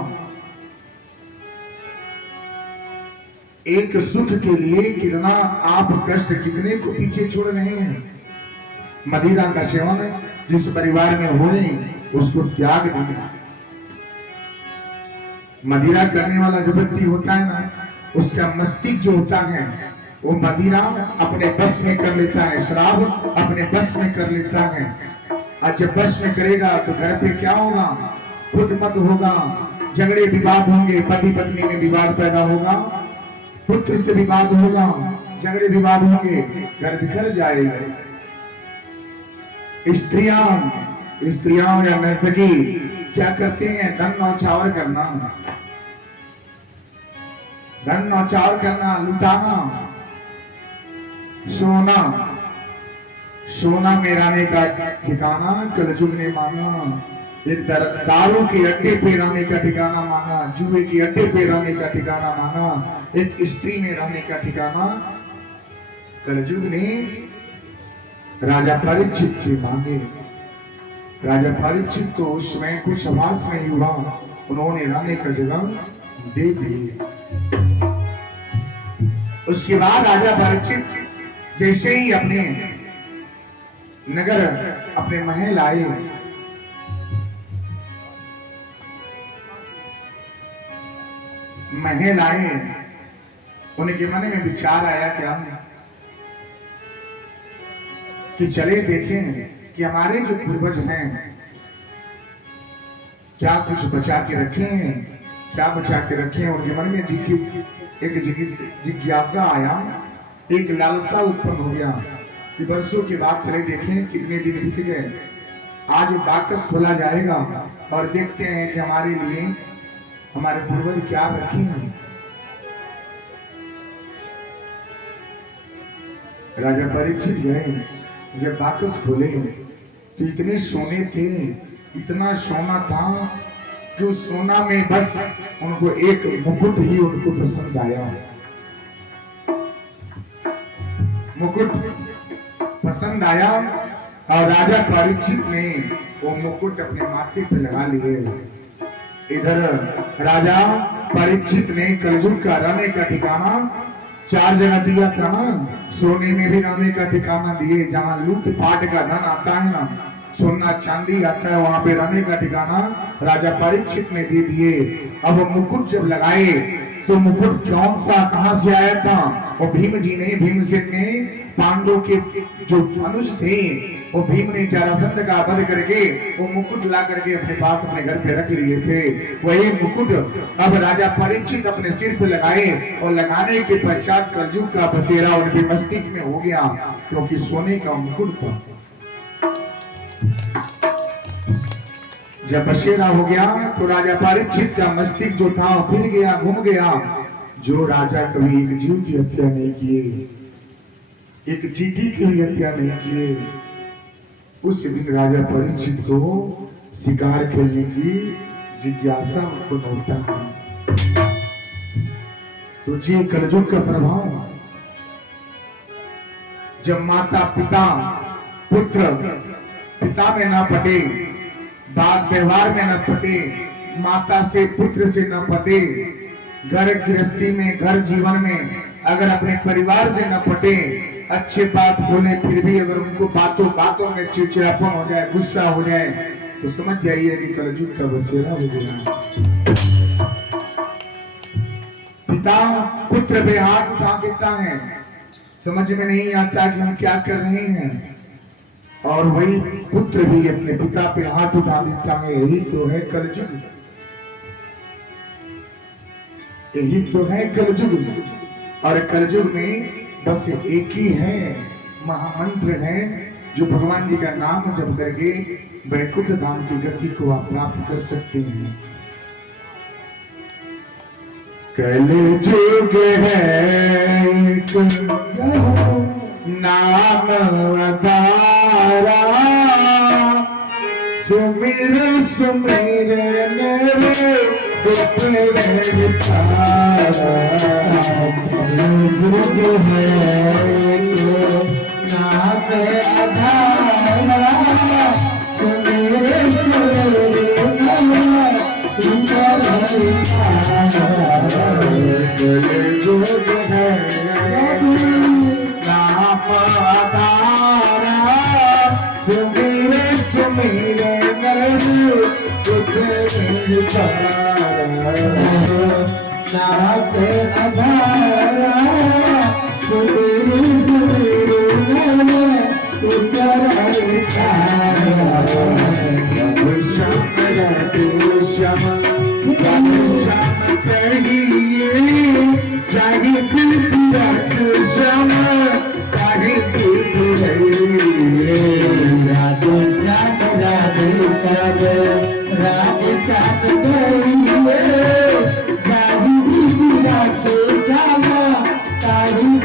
एक सुख के लिए कितना आप कष्ट, कितने को पीछे छोड़ रहे हैं। मदिरा का सेवन जिस परिवार में होने उसको त्याग देना। मदिरा करने वाला जो व्यक्ति होता है ना, उसका मस्तिष्क जो होता है वो मदिरा अपने बस में कर लेता है, शराब अपने बस में कर लेता है। और जब बस में करेगा तो घर पे क्या होगा, खुद मत होगा, झगड़े विवाद होंगे, पति पत्नी में विवाद पैदा होगा, पुत्र से विवाद होगा, झगड़े विवाद होंगे, घर बिखर जाएगा। स्त्रियां या नर्तकी क्या करते हैं, धन नौछावर करना, धन नौछावर करना, लुटाना, सोना में रहने का ठिकाना कलयुग ने मांगा। एक दारू के अड्डे पे रहने का ठिकाना मांगा, जुए के अड्डे पे रहने का ठिकाना मांगा, एक स्त्री में रहने का ठिकाना कलयुग ने राजा परीक्षित से मांगे। राजा परीक्षित को उसमें कुछ आभास नहीं हुआ, उन्होंने रहने का जगह दे दी। उसके बाद राजा परीक्षित जैसे ही अपने नगर, अपने महल आए, उनके मन में विचार आया क्या कि चले देखें कि हमारे जो पूर्वज हैं क्या कुछ बचा के रखे हैं, क्या बचा के रखे हैं। उनके मन में एक जिज्ञासा आया, एक लालसा उत्पन्न हो गया कि वर्षों के बाद चले देखें, कितने दिन बीत गए, आज बाकस खोला जाएगा और देखते हैं कि हमारे लिए हमारे पूर्वज क्या रखे हैं। राजा परीक्षित गए, जब बाकस खोले तो इतने सोने थे, इतना सोना था कि उस सोना में बस उनको एक मुकुट ही उनको पसंद आया। मुकुट पसंद आया और राजा परीक्षित ने वो मुकुट अपने माथे पे लगा लिए। इधर राजा परीक्षित ने कलयुग का रहने का ठिकाना 4 जगह दिया था ना, सोने में भी रहने का ठिकाना दिए, जहाँ लूट पाट का धन आता है ना, सोना चांदी आता है, वहां पे रहने का ठिकाना राजा परीक्षित ने दे दिए। अब वो मुकुट जब लगाए तो मुकुट कौन सा, कहां से आया था, वो भीम जी ने, भीमसेन ने, पांडव के जो अनुज थे, वो भीम ने जरासंध का वध करके वो मुकुट ला करके अपने पास अपने घर पे रख लिए थे। वही मुकुट अब राजा परीक्षित अपने सिर पे लगाए और लगाने के पश्चात कलयुग का बसेरा उनके मस्तिष्क में हो गया, क्योंकि सोने का मुकुट था। जब बसेरा हो गया तो राजा परीक्षित का मस्तिष्क जो था वो फिर गया, घूम गया। जो राजा कभी एक जीव की हत्या नहीं किए, एक चींटी की भी हत्या नहीं किए, उस दिन राजा परीक्षित को शिकार खेलने की जिज्ञासा उत्पन्न होता है। सोचिए कलयुग का प्रभाव। जब माता पिता पुत्र पिता में ना पटे, बात व्यवहार में न पटे, माता से पुत्र से न पटे, घर गृहस्थी में, घर जीवन में अगर अपने परिवार से न पटे, अच्छे बात बोले फिर भी अगर उनको बातों बातों में चिड़चिड़ापन हो जाए, गुस्सा हो जाए, तो समझ जाइए कि कलयुग का बसेरा हो गया। पिता पुत्र पे हाथ उठा देता है, समझ में नहीं आता कि हम क्या कर रहे हैं, और वही पुत्र भी अपने पिता पे हाथ उठा देता है। यही तो है कलयुग, यही तो है कलयुग। और कलयुग में बस एक ही है महामंत्र है, जो भगवान जी का नाम जप करके वैकुंठ धाम की गति को आप प्राप्त कर सकते हैं। कलयुग है नाम अधारा, सुमिर सुमिर कलयुग है नाम अधारा, सुमिर सुमिर कलयुग नाथ अधारा सुबेरे सुबेरे नैना उतराई तारा श्याम राधे श्याम कहिए जागे पिया श्याम जागे राधे श्याम राधे श्याम राधे श्याम कहिए जागी पिया के श्याम तारी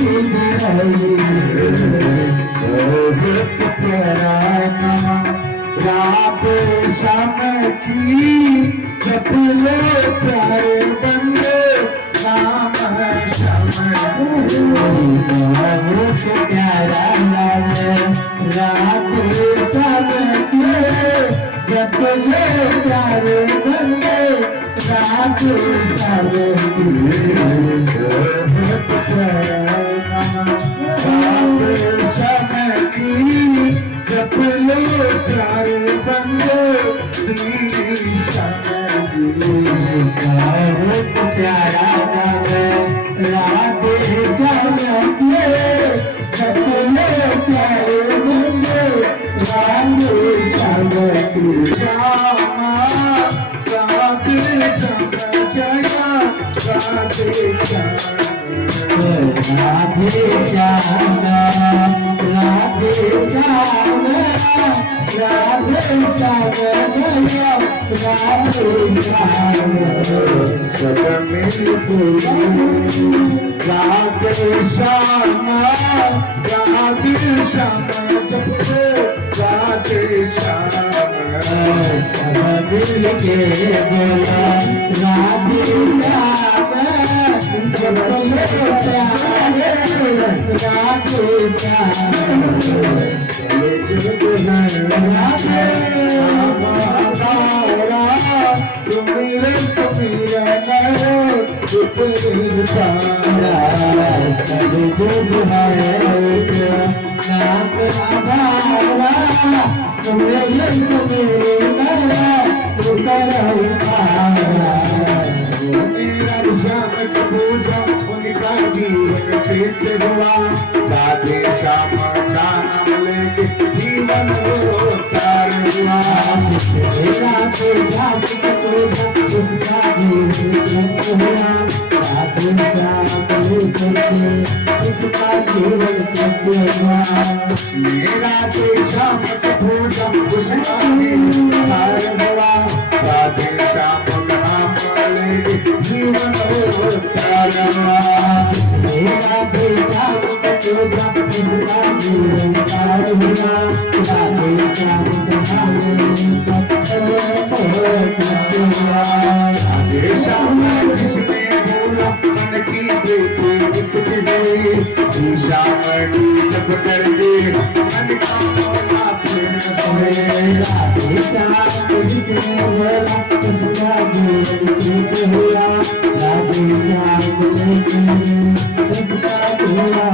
राधे श्याम की जपलो प्यारे बंदे राम श्याम प्यारा राधे श्याम के जपलो प्यारे बंदे राधे श्याम जपलो प्यारे बंदे बहुत प्यारा राधे श्याम के जपलो प्यारे बंदे राधे श्याम श्यामा राधे श्याम जया राधे श्याम राधे श्याम राधे श्याम राधे श्याम राधे श्याम सब मिल राधे श्याम राधे श्याम जपो राधे श्याम सब दिल के बोला राधे श्याम जपलो प्यारे राधे श्याम राधे श्याम का नाम लेके जीवन हो प्यार हुआ राधे श्याम उसका उसका जीवन मेरा श्याम पूजा उसका प्यार हुआ राधे श्याम का नाम लेके जीवन हो प्यार हुआ मेरा श्याम पूजा उसका जीवन प्यार हुआ राधे श्याम राधे श्याम किसने बोला मन की बेटी किसकी हुई श्याम की जब करके मन का मौला फिर होए राधे श्याम जिसने बोला उसका जीवन प्रीत हुआ राधे श्याम उसका पूरा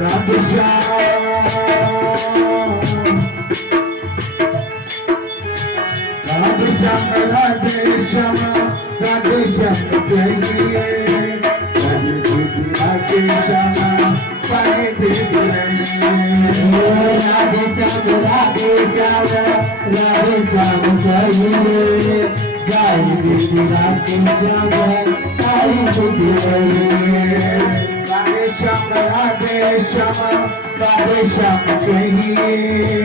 राधे श्याम राधे श्याम राधे श्याम राधे श्याम कहिए राधे श्याम पाए राधे श्याम राधे श्याम राधे श्याम कहिए जय दीदी राधे श्याम आई बुद्धि राधे श्याम राधे श्याम राधे श्याम कहिए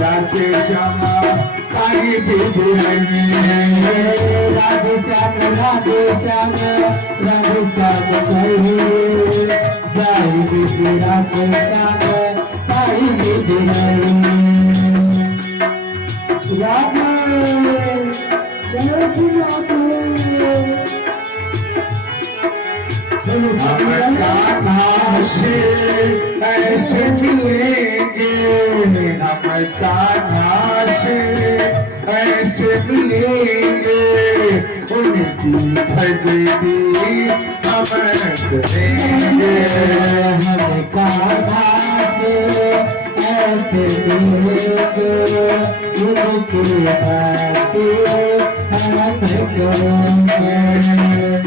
राधे श्याम आगे विधि राधे श्याम राधे श्याम राधे श्याम कहिए जय दीदी राधे श्याम आई बुद्धि राधे ऐसे मिलेंगे हम कान्हा से ऐसे मिलेंगे उनकी भगती हम करेंगे। हमें कान्हा से ऐसे देखे उनकी भक्ति हम करेंगे।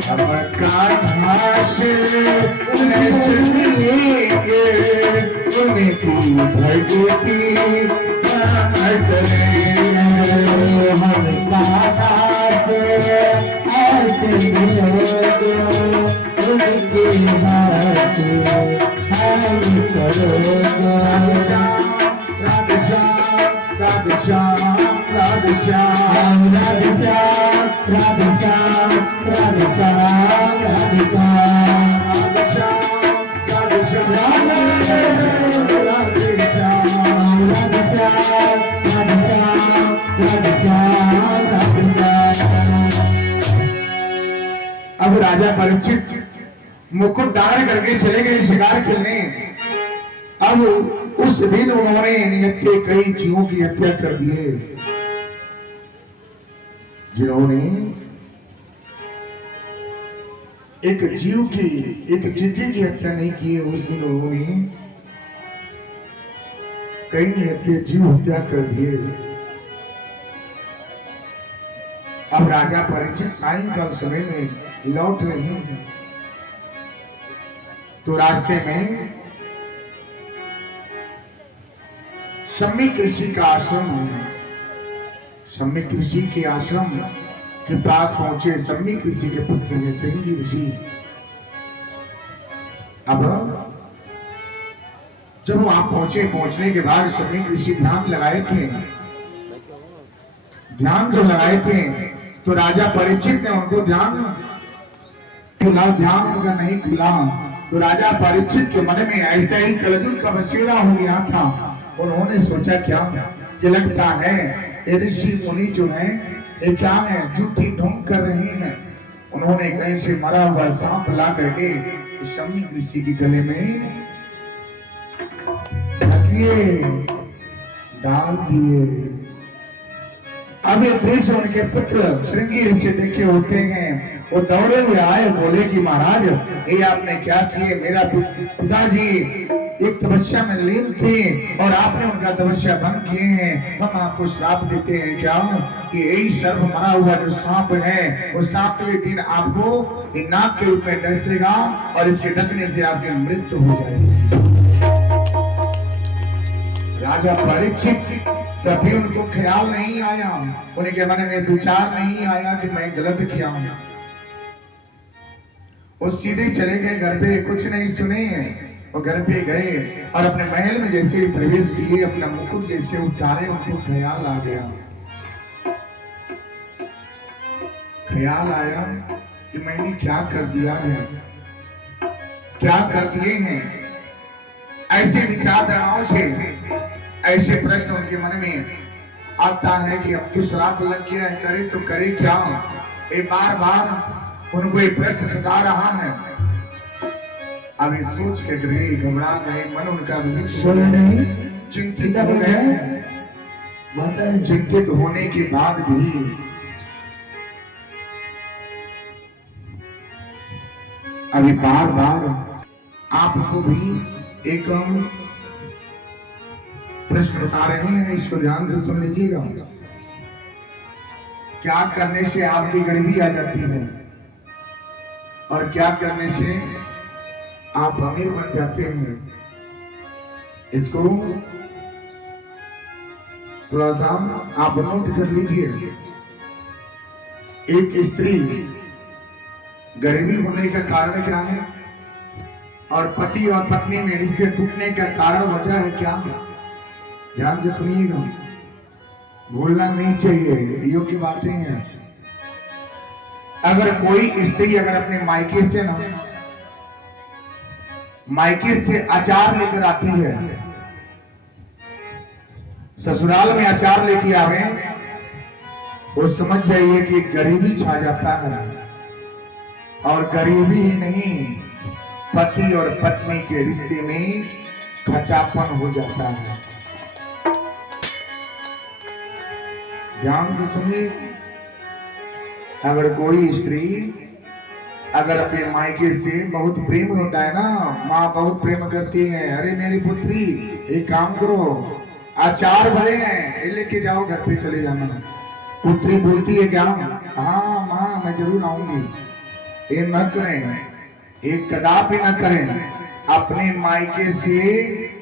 हम कान्हा से ऐसे देखे उनकी भगती हम करेंगे। हम कान्हा से ऐसे देखे उनकी भक्ति हम करेंगे। राधे श्याम राधे श्याम राधे श्याम राधे श्याम राधे श्याम राधे श्याम राधे श्याम राधे श्याम राधे श्याम राधे श्याम राधे श्याम राधे श्याम राधे श्याम राधे श्याम। अब राजा परीक्षित मुकुट धारण करके चले गए शिकार खेलने। अब उस दिन उन्होंने निहत्थे कई जीवों की हत्या कर दिए। जिन्होंने एक जीव की एक चिट्ठी की हत्या नहीं की है, उस दिन उन्होंने कई निहत्थे जीव हत्या कर दिए। अब राजा परीक्षित सायंकाल समय में लौट रहे हैं, तो रास्ते में सम्यक ऋषि का आश्रम है। सम्यक ऋषि के आश्रम के पास पहुंचे सम्यक ऋषि के पुत्र हैं श्रृंगी ऋषि। अब जब वहां पहुंचे, पहुंचने के बाद सम्यक ऋषि ध्यान लगाए थे। ध्यान जो लगाए थे तो राजा परीक्षित ने उनको ध्यान खुला, ध्यान उनका नहीं खुला। तो राजा परीक्षित के मन में ऐसा ही कलयुग का बसेरा हो गया था। उन्होंने सोचा क्या कि लगता है ये ऋषि मुनि जो है ये क्या है, झूठी ढोंग कर रहे हैं। उन्होंने कहीं से मरा हुआ सांप ला करके सम्यक ऋषि के गले में डाल दिए। अब ये दृश्य उनके पुत्र श्रृंगी ऋषि देखे होते हैं, वो दौड़े हुए आए, बोले कि महाराज ये आपने क्या किए। मेरा पिताजी एक तपस्या में लीन थे और आपने उनका तपस्या भंग किए हैं। हम आपको श्राप देते हैं क्या कि यही सर्प मरा हुआ जो सांप है वो 7वें दिन आपको नाग के रूप में डसेगा और इसके डसने से आपकी मृत्यु हो जाएगी। राजा परीक्षित तभी उनको ख्याल नहीं आया, उनके मन में विचार नहीं आया कि मैं गलत किया हूं। वो सीधे चले गए घर पे, कुछ नहीं सुने। वो घर पे गए और अपने महल में जैसे प्रवेश किए, अपना मुकुट जैसे उतारे, उनको ख्याल आ गया। ख्याल आया कि मैंने क्या कर दिया है, क्या कर दिए हैं। ऐसे विचारधाराओं से ऐसे प्रश्न उनके मन में आता है कि अब तो श्राप लग गया है, करे तो करे क्या। ये बार बार उनको ये प्रश्न सता रहा है। अब ये सोच के घबरा गए, मन उनका सुने नहीं, चिंतित हो गए। चिंतित होने के बाद भी अभी बार बार आपको भी एक प्रश्न बता रहे हैं, इसको ध्यान से सुन लीजिएगा। क्या करने से आपकी गरीबी आ जाती है और क्या करने से आप अमीर बन जाते हैं, इसको थोड़ा सा आप नोट कर लीजिए। एक स्त्री गरीबी होने का कारण क्या है और पति और पत्नी में रिश्ते टूटने का कारण वजह है क्या। ध्यान से सुनिएगा, भूलना नहीं चाहिए, योग्य बातें हैं। अगर कोई स्त्री अगर अपने मायके से अचार लेकर आती है, ससुराल में अचार लेके आवे, वो समझ जाइए कि गरीबी छा जाता है। और गरीबी ही नहीं, पति और पत्नी के रिश्ते में खटापन हो जाता है। ध्यान से सुनिए, अगर कोई स्त्री अगर अपने मायके से बहुत प्रेम होता है ना, माँ बहुत प्रेम करती है, अरे मेरी पुत्री एक काम करो, अचार भरे हैं ये लेके जाओ, घर पे चले जाना। पुत्री बोलती है क्या, हाँ माँ मैं जरूर आऊंगी। ये न करें, ये कदापि न करें। अपने मायके से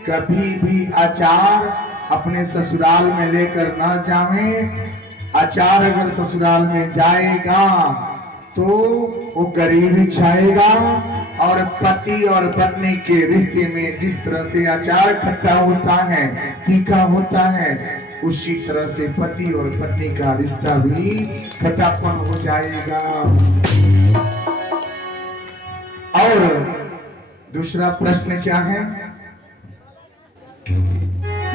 कभी भी अचार अपने ससुराल में लेकर न जावें। अचार अगर ससुराल में जाएगा तो वो गरीबी छाएगा, और पति और पत्नी के रिश्ते में जिस तरह से अचार खट्टा होता है, तीखा होता है, उसी तरह से पति और पत्नी का रिश्ता भी खट्टापन हो जाएगा। और दूसरा प्रश्न क्या है,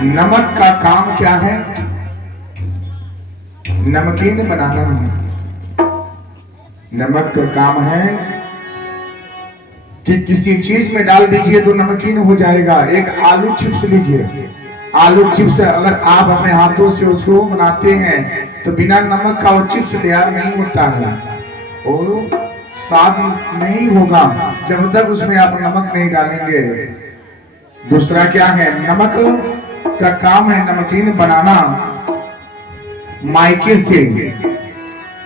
नमक का काम क्या है? नमकीन बनाना है। नमक का काम है कि किसी चीज में डाल दीजिए तो नमकीन हो जाएगा। एक आलू चिप्स लीजिए, आलू चिप्स अगर आप अपने हाथों से उसको बनाते हैं तो बिना नमक का वो चिप्स तैयार नहीं होता है, और स्वाद नहीं होगा जब तक उसमें आप नमक नहीं डालेंगे। दूसरा क्या है, नमक का काम है नमकीन बनाना। मायके से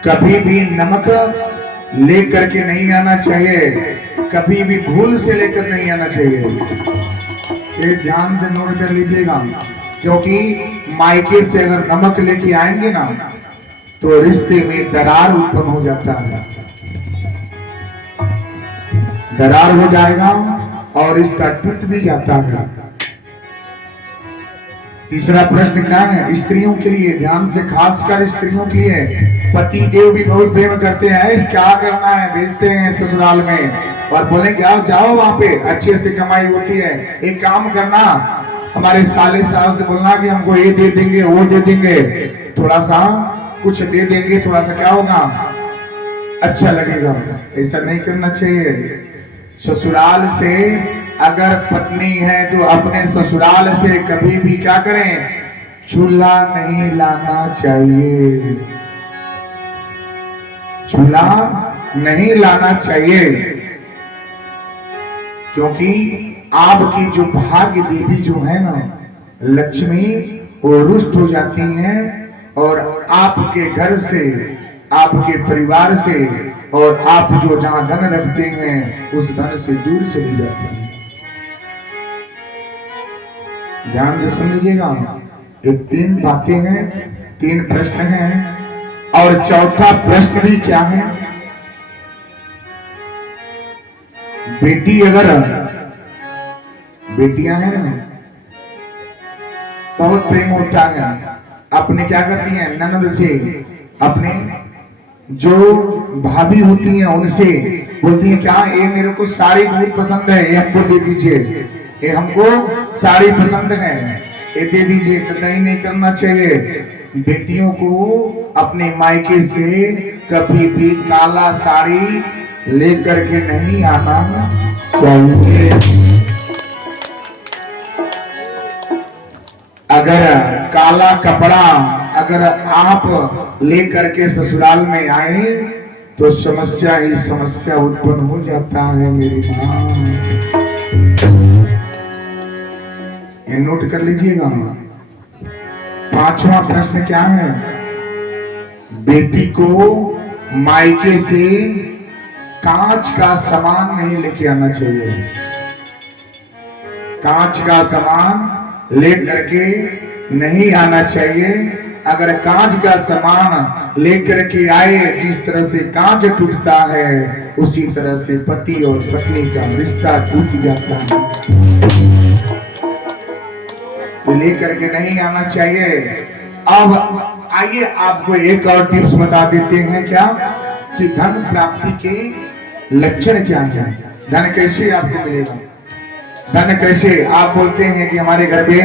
कभी भी नमक लेकर के नहीं आना चाहिए, कभी भी भूल से लेकर नहीं आना चाहिए। ये ध्यान से नोट कर लीजिएगा, क्योंकि मायके से अगर नमक लेके आएंगे ना तो रिश्ते में दरार उत्पन्न हो जाता है, दरार हो जाएगा और रिश्ता टूट भी जाता है। तीसरा प्रश्न क्या है, स्त्रियों के लिए, ध्यान से, खासकर स्त्रियों के लिए। पति देव भी बहुत प्रेम करते हैं, क्या करना है भेजते हैं ससुराल में और बोलेंगे आओ जाओ वहां पे अच्छे से कमाई होती है, एक काम करना हमारे साले साहब से बोलना कि हमको ये दे देंगे वो दे देंगे, थोड़ा सा कुछ दे देंगे, थोड़ा सा क्या होगा अच्छा लगेगा। ऐसा नहीं करना चाहिए। ससुराल से अगर पत्नी है तो अपने ससुराल से कभी भी क्या करें, चूल्हा नहीं लाना चाहिए, चूल्हा नहीं लाना चाहिए, क्योंकि आपकी जो भाग्य देवी जो है ना लक्ष्मी, वो रुष्ट हो जाती हैं और आपके घर से, आपके परिवार से, और आप जो जहां धन रखते हैं उस धन से दूर चली जाती है। ध्यान से सुन लीजिएगा, ये 3 बातें हैं, 3 प्रश्न हैं, और चौथा प्रश्न भी क्या है, बेटी अगर, बेटियां हैं ना बहुत प्रेम होता है, अपने क्या करती हैं ननद से, अपने जो भाभी होती हैं उनसे बोलती हैं क्या ये मेरे को साड़ी बहुत पसंद है, ये हमको दे दीजिए, ये हमको साड़ी पसंद है, ये दे दीजिए। तो नहीं करना चाहिए। बेटियों को अपने मायके से कभी भी काला साड़ी लेकर के नहीं आना चाहिए। अगर काला कपड़ा अगर आप लेकर के ससुराल में आए तो समस्या ही समस्या उत्पन्न हो जाता है मेरी माँ। ये नोट कर लीजिएगा। 5वां प्रश्न क्या है, बेटी को मायके से कांच का सामान नहीं लेके आना चाहिए। कांच का सामान लेकर के नहीं आना चाहिए। अगर कांच का सामान लेकर के आए, जिस तरह से कांच टूटता है उसी तरह से पति और पत्नी का रिश्ता टूट जाता है। तो लेकर के नहीं आना चाहिए। अब आइए आपको एक और टिप्स बता देते हैं क्या कि धन प्राप्ति के लक्षण क्या है, धन कैसे आपको मिलेगा। धन कैसे, आप बोलते हैं कि हमारे घर में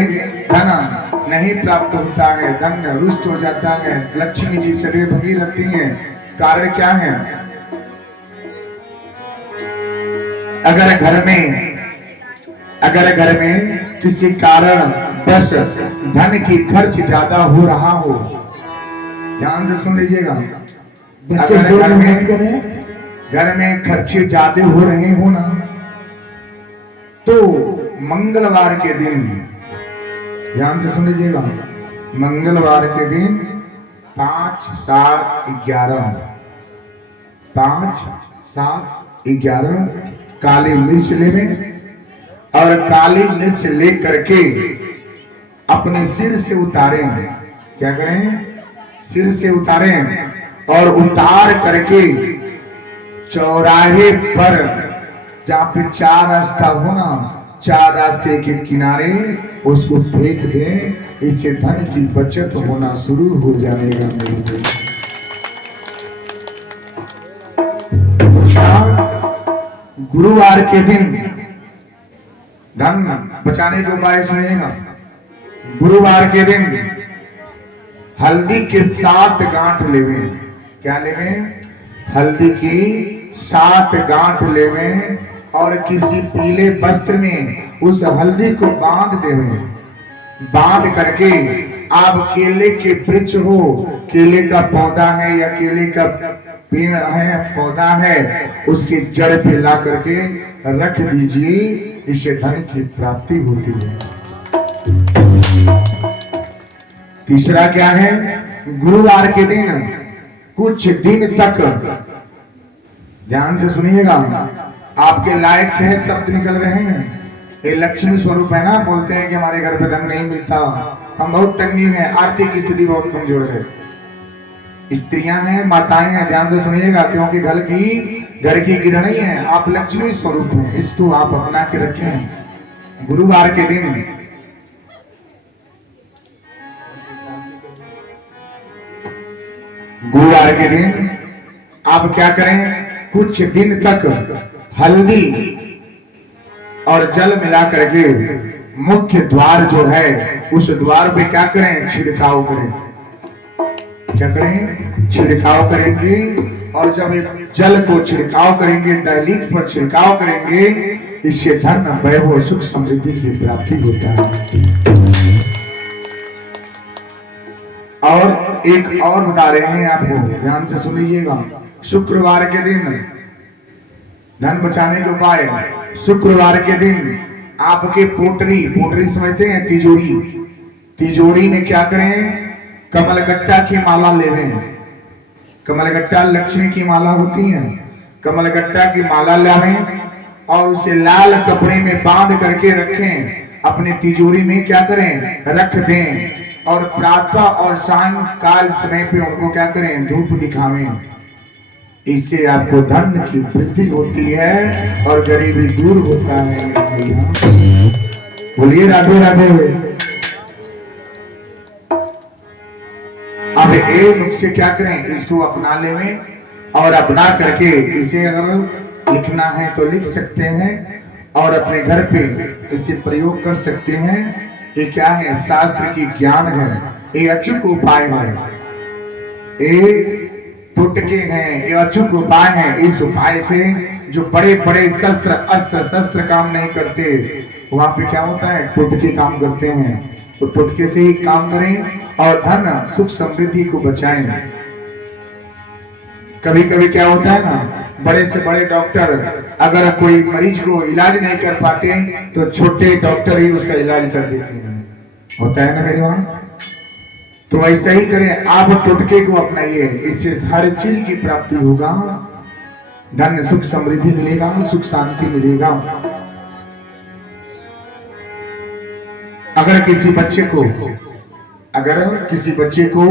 धन नहीं प्राप्त होता है, धन रुष्ट हो जाता है, लक्ष्मी जी सदैव भगी रहती हैं, कारण क्या है। अगर घर में किसी कारण बस धन की खर्च ज्यादा हो रहा हो, ध्यान से सुन लीजिएगा, बच्चे अगर शोर घर मत में करें। घर में खर्चे ज्यादा हो रहे हो ना, तो मंगलवार के दिन ध्यान से सुन लीजिएगा, मंगलवार के दिन 5, 7, 11 5, 7, 11 काली मिर्च लेवें और काली मिर्च ले करके अपने सिर से उतारें। क्या करें? सिर से उतारें और उतार करके चौराहे पर जहां पे 4 रास्ता हो ना, 4 रास्ते के किनारे उसको फेंक दें। इससे धन की बचत होना शुरू हो जाएगा मेरे दोस्त। गुरुवार के दिन धन बचाने के उपाय सुनिएगा। गुरुवार के दिन हल्दी के 7 गांठ लेवें। क्या लेवें? हल्दी की 7 गांठ लेवें और किसी पीले वस्त्र में उस हल्दी को बांध देवें। बांध करके आप केले के वृक्ष हो, केले का पौधा है या केले का पेड़ है, पौधा है, उसके जड़ पे ला करके रख दीजिए। इससे धन की प्राप्ति होती है। तीसरा क्या है? गुरुवार के दिन कुछ दिन तक ध्यान से सुनिएगा, आपके लायक है शब्द निकल रहे हैं। ये लक्ष्मी स्वरूप है ना, बोलते हैं कि हमारे घर पे धन नहीं मिलता, हम बहुत तंगी हैं, आर्थिक स्थिति बहुत कमजोर है। स्त्रियां हैं, माताएं हैं, ध्यान से सुनिएगा, क्योंकि घर की गृहिणी है, आप लक्ष्मी स्वरूप हैं, इसको आप अपना के रखें। गुरुवार के दिन आप क्या करें? कुछ दिन तक हल्दी और जल मिला करके मुख्य द्वार जो है उस द्वार पे क्या करें? छिड़काव करें। क्या करें? छिड़काव करेंगे। और जब जल को छिड़काव करेंगे, दहलीज पर छिड़काव करेंगे, इससे धन, वैभव, सुख, समृद्धि की प्राप्ति होता है। और एक और बता रहे हैं आपको, ध्यान से सुन लीजिएगा। शुक्रवार के दिन धन बचाने के उपाय। शुक्रवार के दिन आपके पोटरी समझते हैं, तिजोरी में क्या करें? कमलगट्टा की माला लेवें। कमलगट्टा लक्ष्मी की माला होती है। कमलगट्टा की माला लावें और उसे लाल कपड़े में बांध करके रखें। अपने तिजोरी में क्या करें? रख दें। और प्रातः और सायंकाल समय पे उनको क्या करें? धूप दिखावें। इससे आपको धन की वृद्धि होती है और गरीबी दूर होता है। बोलिए राधे राधे। अब एक नुस्खे क्या करें? इसको अपना लें और अपना करके इसे अगर लिखना है तो लिख सकते हैं और अपने घर पे इसे प्रयोग कर सकते हैं। ये क्या है? शास्त्र की ज्ञान है, ये अचूक उपाय है, ये टुटके हैं, ये अचूक उपाय है। इस उपाय से जो बड़े बड़े शस्त्र काम नहीं करते, वहां पे क्या होता है? टुटके काम करते हैं। तो टुटके से ही काम करें और धन, सुख, समृद्धि को बचाएं। कभी कभी क्या होता है ना, बड़े से बड़े डॉक्टर अगर कोई मरीज को इलाज नहीं कर पाते तो छोटे डॉक्टर ही उसका इलाज कर देते हैं। होता है ना मेरे वहां? तो ऐसा ही करें, आप टुटके को अपनाइए, इससे हर चीज की प्राप्ति होगा। धन, सुख, समृद्धि मिलेगा, सुख शांति मिलेगा। अगर किसी बच्चे को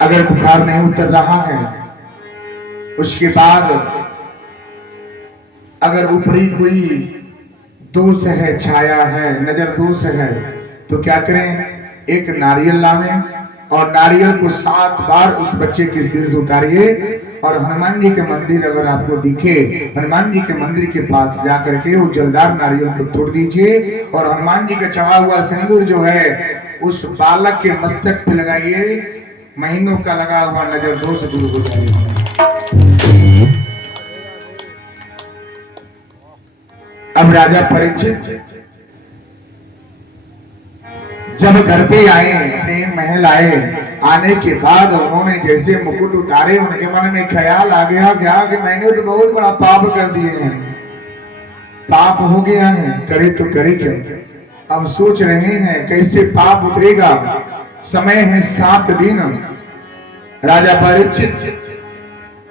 अगर बुखार नहीं उतर रहा है, उसके बाद अगर ऊपरी कोई दोष है, छाया है, नजर दोष है, तो क्या करें? एक नारियल लावें और नारियल को 7 बार उस बच्चे के सिर से उतारिए और हनुमान जी के मंदिर अगर आपको दिखे, हनुमान जी के मंदिर के पास जा करके वो जलदार नारियल को तोड़ दीजिए और हनुमान जी का चढ़ा हुआ सिंदूर जो है उस बालक के मस्तक पे लगाइए। महीनों का लगा हुआ नजर दोष दूर हो जाएगा। अब राजा परीक्षित जब घर पे आए, अपने महल आए, आने के बाद उन्होंने जैसे मुकुट उतारे, उनके मन में ख्याल आ गया क्या कि मैंने तो बहुत बड़ा पाप कर दिए हैं, पाप हो गया है, करे तो करे क्या। अब सोच रहे हैं कैसे पाप उतरेगा। समय है 7 दिन। राजा परीक्षित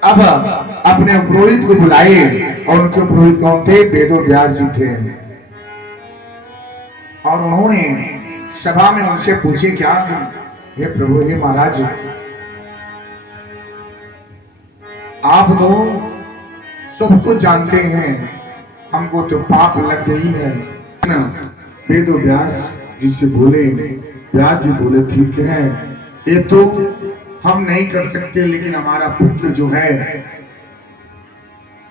अब अपने पुरोहित को बुलाए, और उनके पुरोहित कौन थे? वेदो व्यास जी थे। और उन्होंने सभा में उनसे पूछे क्या? हे प्रभु, हे महाराज, आप तो सब कुछ जानते हैं, हमको तो पाप लग गई है। वेदो व्यास जी से बोले, व्यास जी बोले ठीक है, ये तो हम नहीं कर सकते, लेकिन हमारा पुत्र जो है,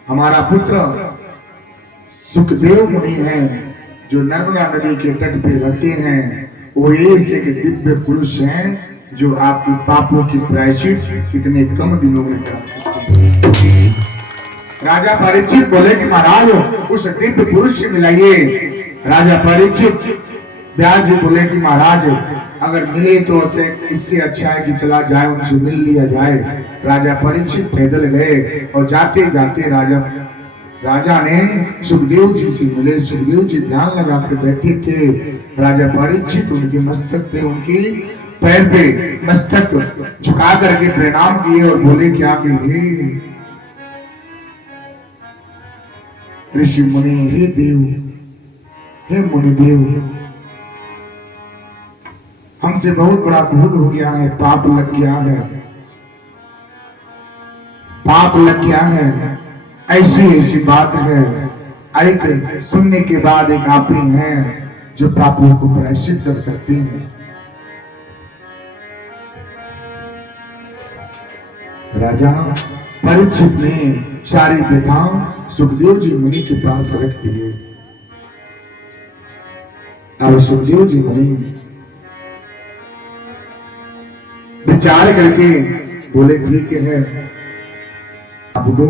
हमारा पुत्र सुखदेव मुनि है, जो नर्मदा नदी के तट पे रहते हैं, वो ऐसे के दिव्य पुरुष हैं जो आपके पापों की प्रायश्चित इतने कम दिनों में करा सकते हैं। राजा परीक्षित बोले कि महाराज उस दिव्य पुरुष से मिलाइए। राजा परीक्षित व्यास जी बोले कि महाराज अगर मिले तो इससे अच्छा है कि चला जाए, उनसे मिल लिया जाए। राजा परीक्षित पैदल गए और जाते जाते राजा ने सुखदेव जी से मिले। सुखदेव जी ध्यान लगा कर बैठे थे। राजा परीक्षित उनके मस्तक पे, उनके पैर पे मस्तक झुका करके प्रणाम किए और बोले क्या कि हे ऋषि मुनि, हे देव, हे मुनि देव, हमसे बहुत बड़ा भूल हो गया है, पाप लग गया है, पाप लग गया है। ऐसी ऐसी बात है। एक सुनने के बाद एक आप ही हैं जो पापों को प्रायश्चित कर सकते हैं। राजा परीक्षित ने सारी व्यथा सुखदेव जी मुनि के पास रख दिए। अब सुखदेव जी मुनि विचार करके बोले ठीक है, आपको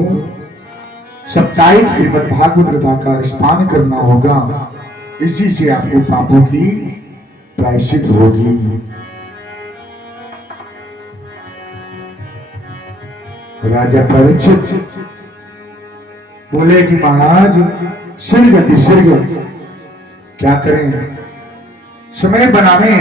साप्ताहिक श्रीमद् भागवत कथा का अनुष्ठान करना होगा, इसी से आपको पापों की प्रायश्चित होगी। राजा परीक्षित बोले कि महाराज शीघ्र क्या करें, समय बनावे